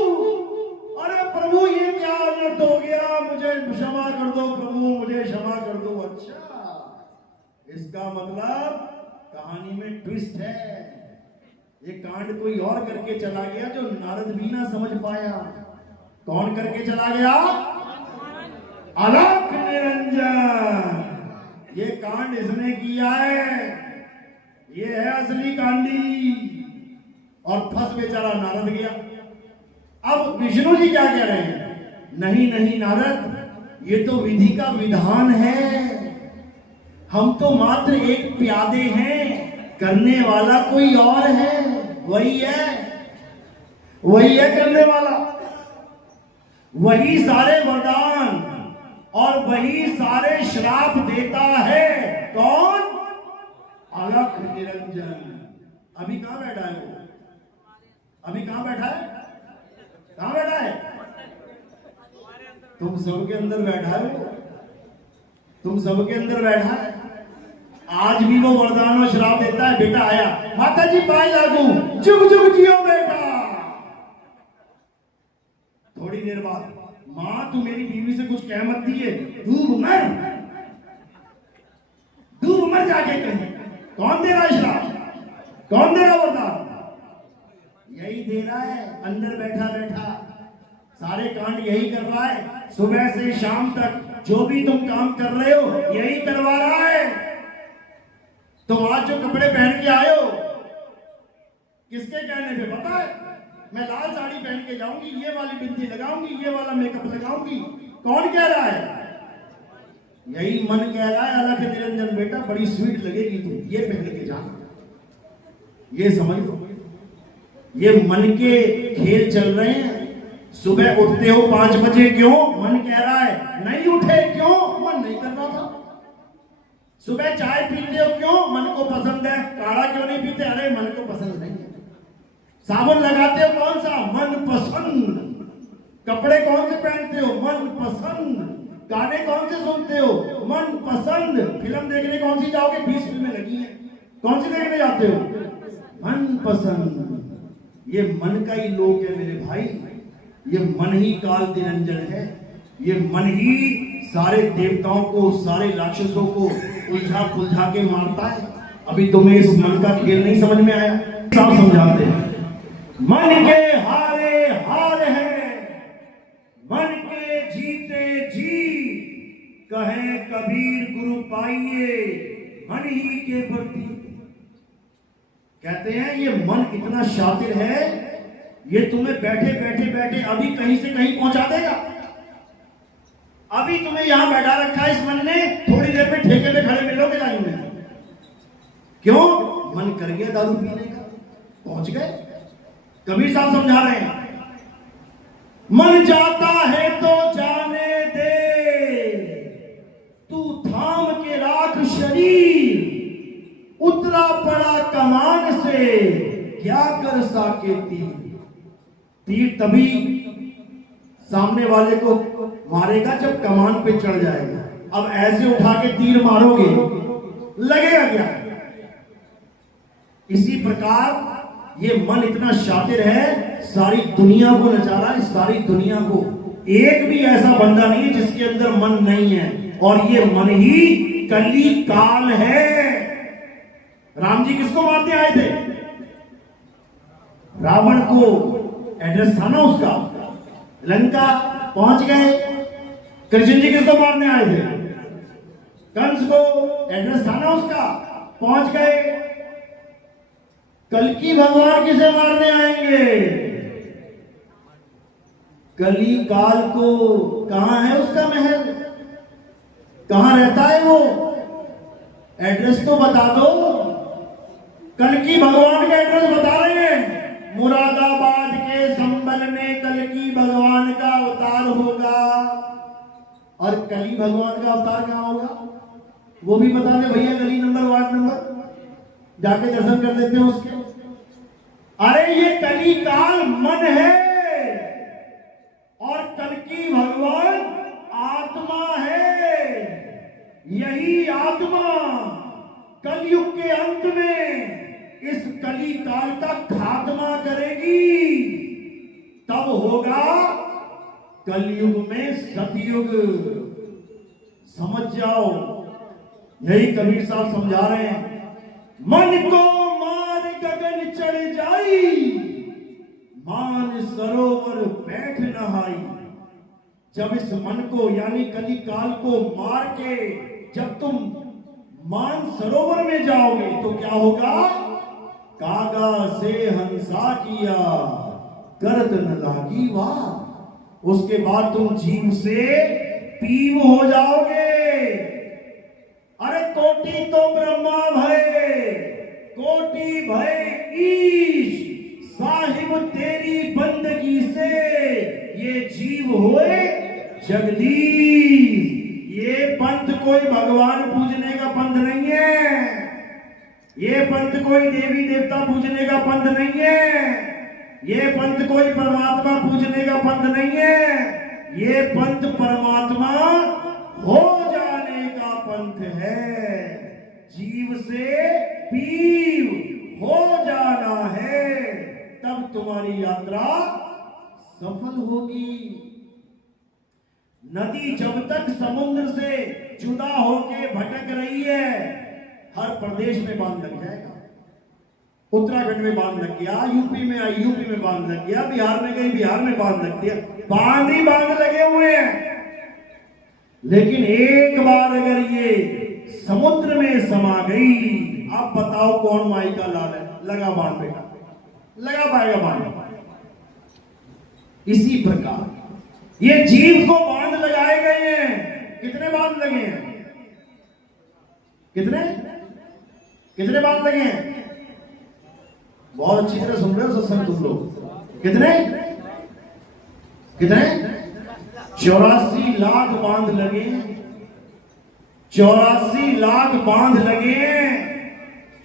अरे प्रभु ये क्या अनर्थ हो गया, मुझे क्षमा कर दो प्रभु, मुझे क्षमा कर दो। अच्छा, इसका मतलब कहानी में ट्विस्ट है। ये कांड कोई और करके चला गया जो नारद भी ना समझ पाया। कौन करके चला गया? अलख निरंजन। ये कांड इसने किया है, ये है असली कांडी। और फंस बेचारा नारद गया। अब विष्णु जी क्या कह रहे हैं? नहीं नारद, ये तो विधि का विधान है। हम तो मात्र एक प्यादे हैं, करने वाला कोई और है। वही है करने वाला। वही सारे वरदान और वही सारे श्राप देता है। कौन? अलख निरंजन। अभी कहां बैठा है वो? अभी कहां बैठा है? कहां बैठा है? तुम सबके अंदर बैठा है वो। तुम सबके अंदर बैठा है। आज भी वो वरदान और श्राप देता है। बेटा आया, माता जी पाए लागू, जुग जुग जियो बेटा। थोड़ी देर बाद, मां तू मेरी बीवी से कुछ कह मत दिए, डूब मर जाके कहीं। कौन दे रहा है श्राप? कौन दे रहा वरदान? यही दे रहा है, अंदर बैठा बैठा सारे कांड यही कर रहा है। सुबह से शाम तक जो भी तुम काम कर रहे हो यही करवा रहा है। तुम आज जो कपड़े पहन के आए हो किसके कहने पे पता है? मैं लाल साड़ी पहन के जाऊंगी, ये वाली बिंदी लगाऊंगी, ये वाला मेकअप लगाऊंगी। कौन कह रहा है? यही मन कह रहा है, अलग निरंजन बेटा बड़ी स्वीट लगेगी तुम, ये पहन के जाना। ये समझ लो, ये मन के खेल चल रहे हैं। सुबह उठते हो 5 बजे, क्यों? मन कह रहा है। नहीं उठे क्यों? मन नहीं कर रहा था। सुबह चाय पीते हो क्यों? मन को पसंद है। काढ़ा क्यों नहीं पीते? अरे मन को पसंद नहीं है। साबुन लगाते हो कौन सा? मन पसंद। कपड़े कौन से पहनते हो? मन पसंद। गाने कौन से सुनते हो? मन पसंद। फिल्म देखने कौन सी जाओगे? 20 फिल्में लगी हैं, कौन सी देखने जाते हो? मन पसंद। ये मन का ही लोक है मेरे भाई। ये मन ही काल निरंजन है। ये मन ही सारे देवताओं को, सारे राक्षसों को उलझा पुलझा के मारता है। अभी तुम्हें इस मन का खेल नहीं समझ में आया? सब समझाते हैं। मन के हारे हार है, मन के जीते जी, कहे कबीर गुरु पाइए मन ही के प्रति। कहते हैं ये मन इतना शातिर है, ये तुम्हें बैठे बैठे बैठे अभी कहीं से कहीं पहुंचा देगा। अभी तुम्हें यहां बैठा रखा है इस मन ने, थोड़ी देर में ठेके पे खड़े मिलोगे लाइन में। क्यों? मन कर गया दारू पीने का, पहुंच गए। कबीर साहब समझा रहे हैं, मन जाता है तो जाने दे, तू थाम के राख शरीर, उतरा पड़ा कमान से, क्या कर साके तीर। तीर तभी सामने वाले को मारेगा जब कमान पे चढ़ जाएगा। अब ऐसे उठा के तीर मारोगे, लगेगा क्या? इसी प्रकार ये मन इतना शातिर है, सारी दुनिया को नचा रहा है, सारी दुनिया को। एक भी ऐसा बंदा नहीं है जिसके अंदर मन नहीं है, और ये मन ही कली काल है। राम जी किसको मारने आए थे? रावण को। एड्रेस था ना उसका, लंका पहुंच गए। कृष्ण जी किसको मारने आए थे? कंस को। एड्रेस था ना उसका, पहुंच गए। कल्कि भगवान किसे मारने आएंगे? कली काल को। कहां है उसका महल? कहां रहता है वो? एड्रेस तो बता दो। कल्कि भगवान का एड्रेस बता रहे हैं। मुरादाबाद के संबल में कल्कि भगवान का अवतार होगा। और कली भगवान का अवतार कहां होगा वो भी बता दे भैया। गली नंबर, वार्ड नंबर, जाके दर्शन कर लेते हैं उसके। अरे ये कली काल मन है, और कल्कि भगवान आत्मा है। यही आत्मा कलयुग के अंत में इस कली काल का खात्मा करेगी। तब होगा कलयुग में सतयुग। समझ जाओ, यही कबीर साहब समझा रहे हैं। मन को मार गगन चढ़ जाई, मान सरोवर बैठ नहाई। जब इस मन को यानी कली काल को मार के जब तुम मान सरोवर में जाओगे तो क्या होगा? कागा से हंसा किया, करत न लागी वाह। उसके बाद तुम जीव से पीव हो जाओगे। अरे कोटि तो ब्रह्मा भय, कोटि भय ईश, साहिब तेरी बंदगी से ये जीव होए जगदीश। ये पंथ कोई भगवान पूजने का पंथ नहीं है। ये पंथ कोई देवी देवता पूजने का पंथ नहीं है। ये पंथ कोई परमात्मा पूजने का पंथ नहीं है। ये पंथ परमात्मा हो जाने का पंथ है। जीव से पीव हो जाना है, तब तुम्हारी यात्रा सफल होगी। नदी जब तक समुद्र से जुदा होके भटक रही है, हर प्रदेश में बांध लग जाएगा। उत्तराखंड में बांध लग गया, यूपी में आई यूपी में बांध लग गया, बिहार में गई बिहार में बांध लग गया, बांध ही बांध लगे हुए हैं। लेकिन एक बार अगर ये समुद्र में समा गई, आप बताओ कौन माई का लाल है? लगा बांध बेटा, लगा पाएगा बांध। इसी प्रकार ये जीव को बांध लगाए गए हैं। कितने बांध लगे हैं? कितने कितने बांध लगे हैं? बहुत अच्छी तरह सुन रहे हो सत्संग तुम लोग। कितने कितने? 84 लाख बांध लगे। 84 लाख बांध लगे।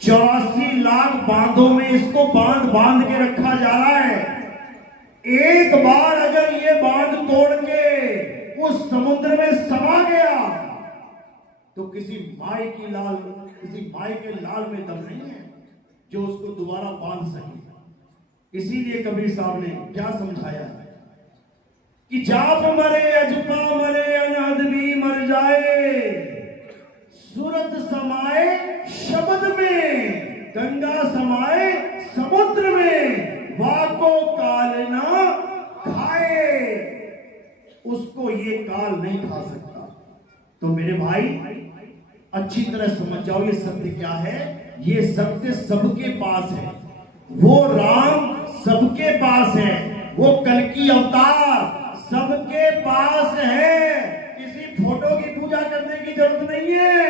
84 लाख बांधों में इसको बांध बांध के रखा जा रहा है। एक बार अगर ये बांध तोड़ के उस समुद्र में समा गया तो किसी माई के लाल में दम नहीं है जो उसको दोबारा बांध सके। इसीलिए कबीर साहब ने क्या समझाया कि जाप मरे अजपा मरे अनाद भी मर जाए, सूरत समाए शब्द में, गंगा समाए समुद्र में, वाको काल ना खाए। उसको ये काल नहीं खा सकता। तो मेरे भाई अच्छी तरह समझ जाओ ये सत्य क्या है। ये सत्य सबके पास है। वो राम सबके पास है। वो कल की अवतार सबके पास है। किसी फोटो की पूजा करने की जरूरत नहीं है।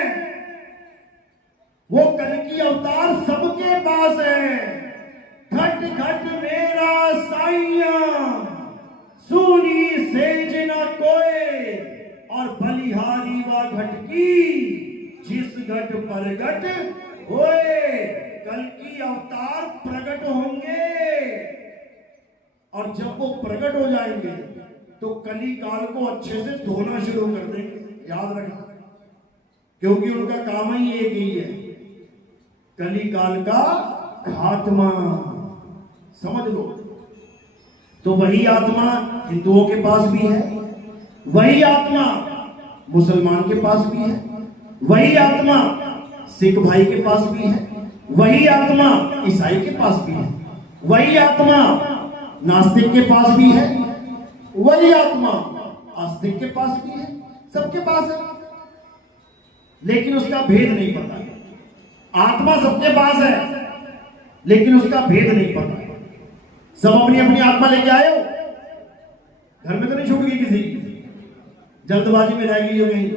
वो कल की अवतार सबके पास है। घट घट मेरा साइया सुनी सेज न कोई, और बलिहारी व घट की जिस घट पर घट होए। कल की अवतार प्रकट होंगे और जब वो प्रकट हो जाएंगे तो कली काल को अच्छे से धोना शुरू कर देंगे। याद रखना, क्योंकि उनका काम ही एक ही है, कली काल का खात्मा। समझ लो। तो वही आत्मा हिंदुओं के पास भी है, वही आत्मा मुसलमान के पास भी है, वही आत्मा सिख भाई के पास भी है, वही आत्मा ईसाई के पास भी है, वही आत्मा नास्तिक के पास भी है, वही आत्मा आस्तिक के पास भी है। सबके पास है, लेकिन उसका भेद नहीं पता। आत्मा सबके पास है लेकिन उसका भेद नहीं पता। सब अपनी अपनी आत्मा लेके आए हो, घर में तो नहीं छूट गई किसी की, जल्दबाजी में रह गई हो कहीं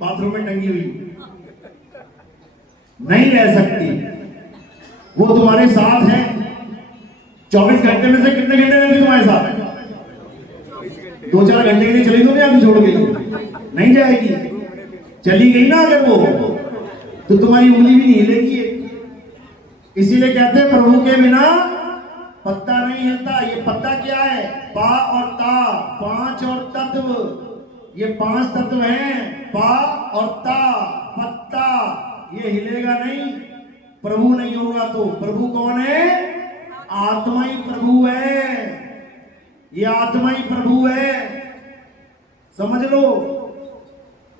बाथरूम में टंगी हुई, नहीं रह सकती। वो तुम्हारे साथ है। 24 घंटे में से कितने घंटे रहती तुम्हारे साथ? 2-4 घंटे के लिए चली तो नहीं, अभी छोड़ गई, नहीं जाएगी। चली गई ना अगर वो, तो तुम्हारी उंगली भी नहीं हिलेगी। इसीलिए कहते हैं प्रभु के बिना पत्ता नहीं हिलता। ये पत्ता क्या है? पा और ता, 5 और तत्व। ये 5 तत्व हैं, पा और ता, पत्ता। ये हिलेगा नहीं, प्रभु नहीं होगा। तो प्रभु कौन है? आत्मा ही प्रभु है। ये आत्मा ही प्रभु है, समझ लो।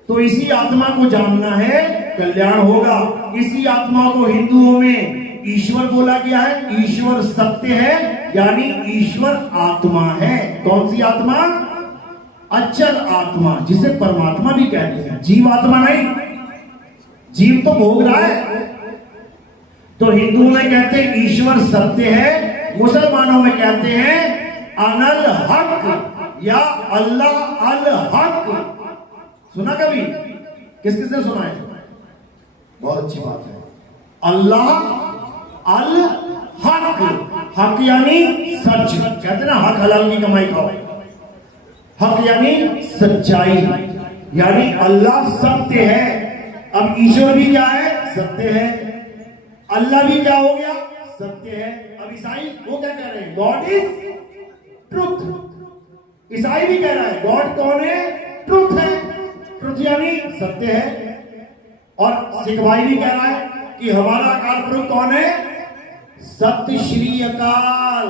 तो इसी आत्मा को जानना है, कल्याण होगा। इसी आत्मा को हिंदुओं में ईश्वर बोला गया है। ईश्वर सत्य है, यानी ईश्वर आत्मा है। कौन सी आत्मा? अचल आत्मा, जिसे परमात्मा भी कहते हैं, जीव आत्मा नहीं। जीव तो भोग रहा है। तो हिंदुओं में कहते हैं ईश्वर सत्य है, मुसलमानों में कहते हैं अनल हक या अल्लाह अल हक। सुना कभी? किस किसने सुना है? बहुत अच्छी बात है। अल्लाह अल हक, हक यानी सच। कहते ना हक हलाल की कमाई खाओ। हक यानी सच्चाई, यानी अल्लाह सत्य है। अब ईश्वर भी क्या है? सत्य है। अल्लाह भी क्या हो गया? सत्य है। अब ईसाई वो क्या कह रहे हैं? God is truth. ईसाई भी कह रहा है गॉड कौन है? ट्रुथ है। ट्रुथ यानी सत्य है। और सिख भाई भी कह रहा है कि हमारा अकाल पुरुष कौन है? सत्य श्री अकाल।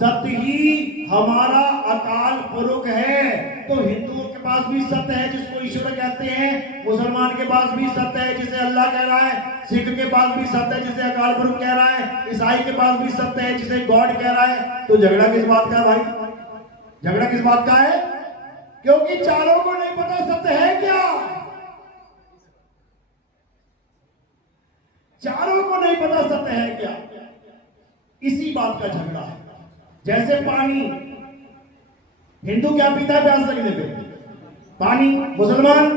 सत्य ही हमारा अकाल पुरुष है। तो हिंदुओं के पास भी सत्य है जिसको ईश्वर कहते हैं, मुसलमान के पास भी सत्य है जिसे अल्लाह कह रहा है, सिख के पास भी सत्य है जिसे अकाल पुरुष कह रहा है, ईसाई के पास भी सत्य है जिसे गॉड कह रहा है। तो झगड़ा किस बात का है भाई? झगड़ा किस बात का है? क्योंकि चारों को नहीं पता सत्य है क्या। चारों को नहीं पता सत्य है क्या, इसी बात का झगड़ा है। जैसे पानी, हिंदू क्या पीता है प्यास लगने पे? पानी। मुसलमान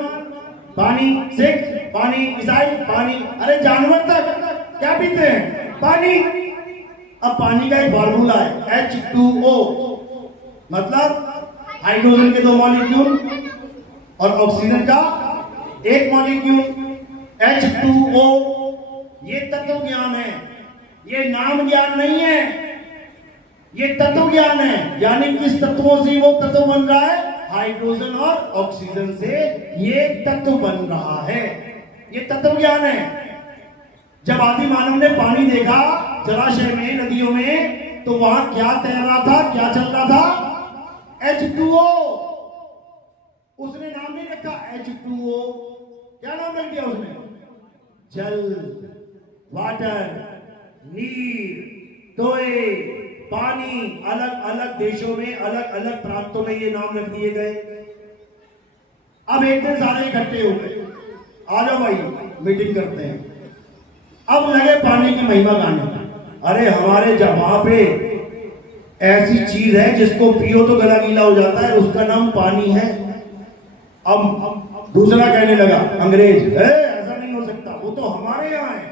पानी, सिख पानी, ईसाई पानी, अरे जानवर तक क्या पीते हैं? पानी। अब पानी का एक फॉर्मूला है H2O, मतलब हाइड्रोजन के 2 मॉलिक्यूल और ऑक्सीजन का 1 मॉलिक्यूल, H2O। ये तत्व ज्ञान है, ये नाम ज्ञान नहीं है, ये तत्व ज्ञान है। यानी किस तत्वों से वो तत्व बन रहा है? हाइड्रोजन और ऑक्सीजन से ये तत्व बन रहा है, ये तत्व ज्ञान है। जब आदि मानव ने पानी देखा जलाशय में, नदियों में, तो वहां क्या तैर रहा था, क्या चल रहा था? H2O। उसने नाम नहीं रखा H2O, क्या नाम रख दिया उसने? जल, वाटर, नीर, तोय, पानी। अलग अलग देशों में, अलग अलग प्रांतों में ये नाम रख दिए गए। अब एक दिन सारे इकट्ठे हो गए, आ जाओ भाई मीटिंग करते हैं। अब लगे पानी की महिमा गाने। अरे हमारे वहां पे ऐसी चीज है जिसको पियो तो गला गीला हो जाता है, उसका नाम पानी है। अब दूसरा कहने लगा, अंग्रेज, ऐसा नहीं हो सकता, वो तो हमारे यहाँ है,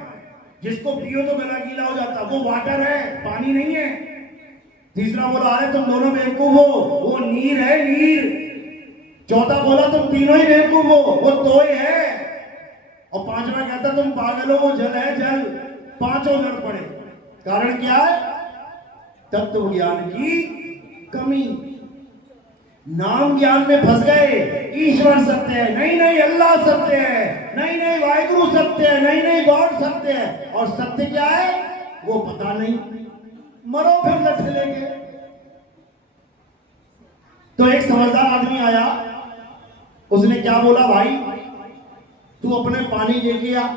जिसको पियो तो गला गीला हो जाता, वो वाटर है, पानी नहीं है। तीसरा बोला, अरे तुम दोनों बेवकूफ हो, वो नीर है, नीर। चौथा बोला, तुम तीनों ही बेवकूफ हो, वो तोय है। और पांचवा कहता, तुम पागल हो, वो जल है, जल। पांचों लड़ पड़े। कारण क्या है? तत्व ज्ञान की कमी। नाम ज्ञान में फंस गए। ईश्वर सत्य है, नहीं नहीं अल्लाह सत्य है, नहीं नहीं वाहिगुरु सत्य है, नहीं नहीं गॉड सत्य है। और सत्य क्या है वो पता नहीं। मरो फिर लठ लेके। तो एक समझदार आदमी आया, उसने क्या बोला, भाई तू अपने पानी लेके आ,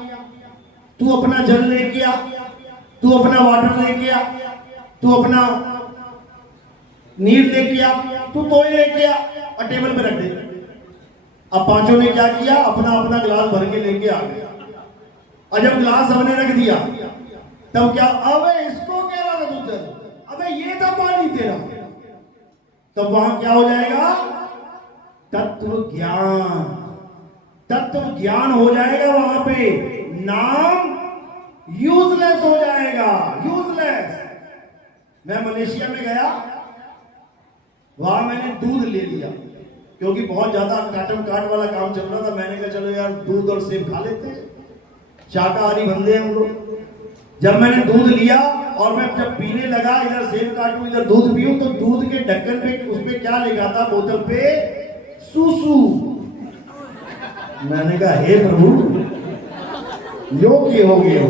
तू अपना जल लेके आ, तू अपना वाटर लेके आ, तू अपना नीर लेके आ, तू तोय लेके आ और टेबल पे रख दे। अब पांचों ने क्या किया, अपना अपना गिलास भर के लेके आ गए। और जब गिलास हमने रख दिया तब क्या, अबे इसको कह रहा था तू जल, अबे ये था पानी तेरा। तब वहां क्या हो जाएगा? तत्व ज्ञान। तत्व ज्ञान हो जाएगा वहां पे। नाम यूजलेस हो जाएगा, यूजलेस। मैं मलेशिया में गया, वहां मैंने दूध ले लिया क्योंकि बहुत ज्यादा काटम काट वाला काम चल रहा था। मैंने कहा चलो यार दूध और सेब खा लेते हैं, शाकाहारी बंदे हैं हम लोग। जब मैंने दूध लिया और मैं जब पीने लगा, इधर सेब काटूं इधर दूध पीऊं, तो दूध के ढक्कन पे उस पे क्या लिखा था बोतल पे? सूसू। मैंने कहा हे प्रभु योग्य हो गया।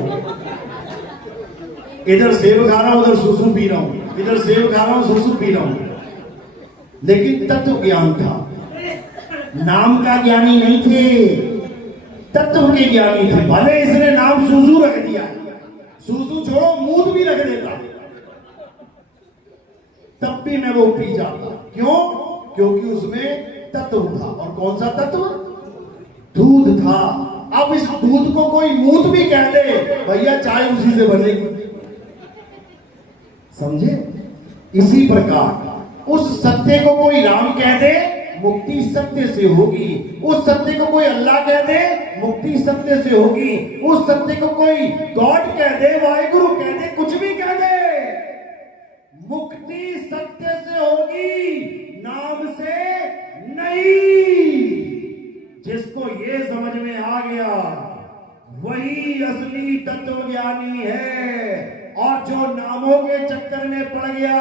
इधर सेब खा रहा हूं, उधर सूसू पी रहा हूं, इधर सेब खा रहा हूं, सूसू पी रहा हूं। लेकिन तत्व ज्ञान था, नाम का ज्ञानी नहीं थे, तत्व के ज्ञानी थे। भले इसने नाम सूसू रख दिया, सूसू छोड़ो मूत भी रख देता, तब भी मैं वो पी जाता। क्यों? क्योंकि उसमें तत्व था। और कौन सा तत्व? दूध था। अब इस दूध को कोई मूत भी कह दे, भैया चाय उसी से बनेगी। समझे? इसी प्रकार उस सत्य को कोई राम कह दे, मुक्ति सत्य से होगी। उस सत्य को कोई अल्लाह कह दे, मुक्ति सत्य से होगी। उस सत्य को कोई गॉड कह दे, वाहिगुरु कह दे, कुछ भी कह दे, मुक्ति सत्य से होगी, नाम से नहीं। जिसको ये समझ में आ गया वही असली तत्वज्ञानी है, और जो नामों के चक्कर में पड़ गया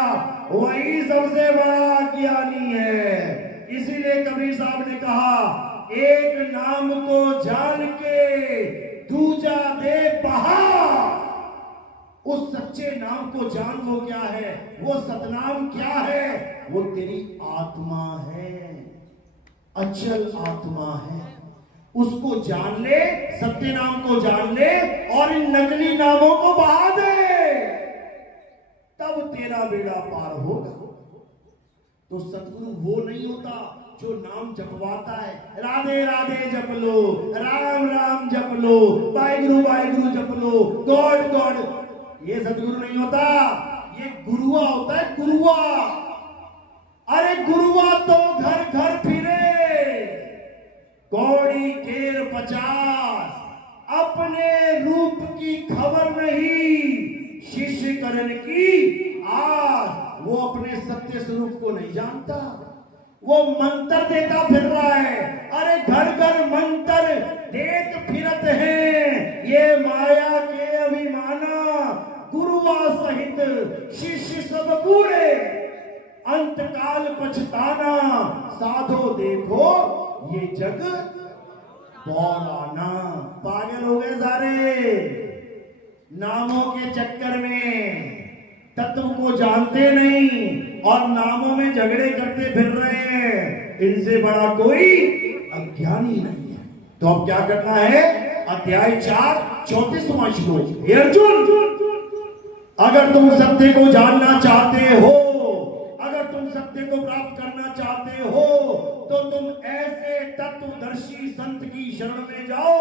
वही सबसे बड़ा ज्ञानी है। इसीलिए कबीर साहब ने कहा, एक नाम को जान के दूजा दे पहाड़। उस सच्चे नाम को जान लो क्या है, वो सतनाम क्या है, वो तेरी आत्मा है, अचल आत्मा है। उसको जान ले, सत्य नाम को जान ले और इन नकली नामों को बहा दे, तब तेरा बेड़ा पार होगा। तो सतगुरु वो नहीं होता जो नाम जपवाता है, राधे राधे जप लो, राम राम जप लो, वाहिगुरु जप लो, गॉड गॉड। ये सतगुरु नहीं होता, ये गुरुआ होता है, गुरुआ। अरे गुरुआ तो घर घर फिरे, कौड़ी केर 50, अपने रूप की खबर नहीं, शिष्य करण की आस। वो अपने सत्य स्वरूप को नहीं जानता, वो मंत्र देता फिर रहा है। अरे घर घर मंत्र देत फिरत हैं, ये माया के अभिमाना, गुरुआ सहित शिष्य सब कूड़े, अंतकाल पछताना, साधो देखो ये जग बौलाना। पागल हो गए सारे, नामों के चक्कर में तत्व को जानते नहीं और नामों में झगड़े करते फिर रहे हैं। इनसे बड़ा कोई अज्ञानी नहीं है। तो अब क्या करना है? अध्याय 4 34वां श्लोक। हे अर्जुन, अगर तुम सत्य को जानना चाहते हो, अगर तुम सत्य को प्राप्त करना चाहते हो, तो तुम ऐसे तत्वदर्शी संत की शरण में जाओ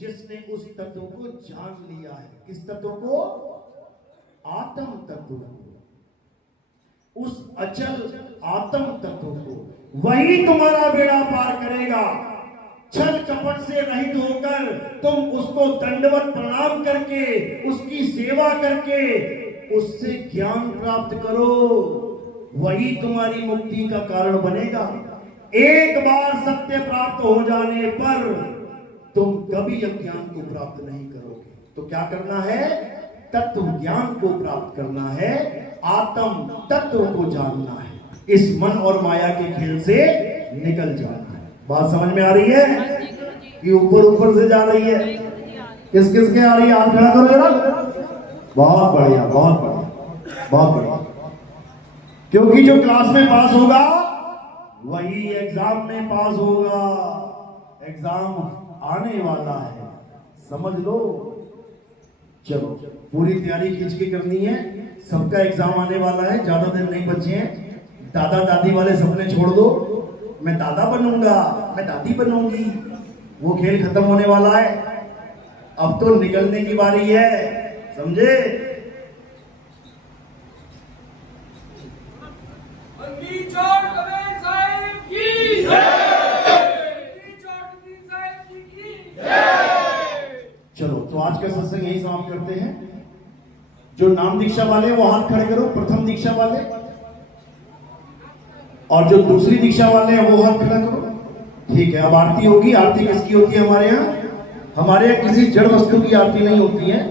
जिसने उस तत्व को जान लिया है। किस तत्व को? आत्म तत्व को, उस अचल आत्म तत्व को। वही तुम्हारा बेड़ा पार करेगा। छल कपट से रहित होकर तुम उसको दंडवत प्रणाम करके, उसकी सेवा करके उससे ज्ञान प्राप्त करो, वही तुम्हारी मुक्ति का कारण बनेगा। एक बार सत्य प्राप्त हो जाने पर तुम कभी अज्ञान को प्राप्त नहीं करोगे। तो क्या करना है? तत्व ज्ञान को प्राप्त करना है, आत्म तत्व को जानना है, इस मन और माया के खेल से निकल जाना है। बात समझ में आ रही है कि ऊपर ऊपर से जा रही है? किस किस के आ रही है? हाथ खड़ा करो जरा। बहुत बढ़िया, बहुत बढ़िया, बहुत बढ़िया। क्योंकि जो क्लास में पास होगा वही एग्जाम में पास होगा। एग्जाम आने वाला है, समझ लो। चलो पूरी तैयारी खींच के करनी है, सबका एग्जाम आने वाला है, ज्यादा दिन नहीं बचे हैं। दादा दादी वाले सपने छोड़ दो, मैं दादा बनूंगा, मैं दादी बनूंगी, वो खेल खत्म होने वाला है। अब तो निकलने की बारी है, समझे? चलो तो आज का सत्संग यही समाप्त करते हैं। जो नाम दीक्षा वाले वो हाथ खड़े करो, प्रथम दीक्षा वाले, और जो दूसरी दीक्षा वाले हैं वो हाथ खड़ा करो। ठीक है, अब आरती होगी। आरती किसकी होती है हमारे यहाँ? हमारे यहाँ किसी जड़ वस्तु की आरती नहीं होती है।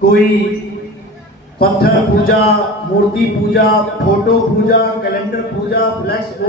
कोई पत्थर पूजा, मूर्ति पूजा, फोटो पूजा, कैलेंडर पूजा, फ्लैक्स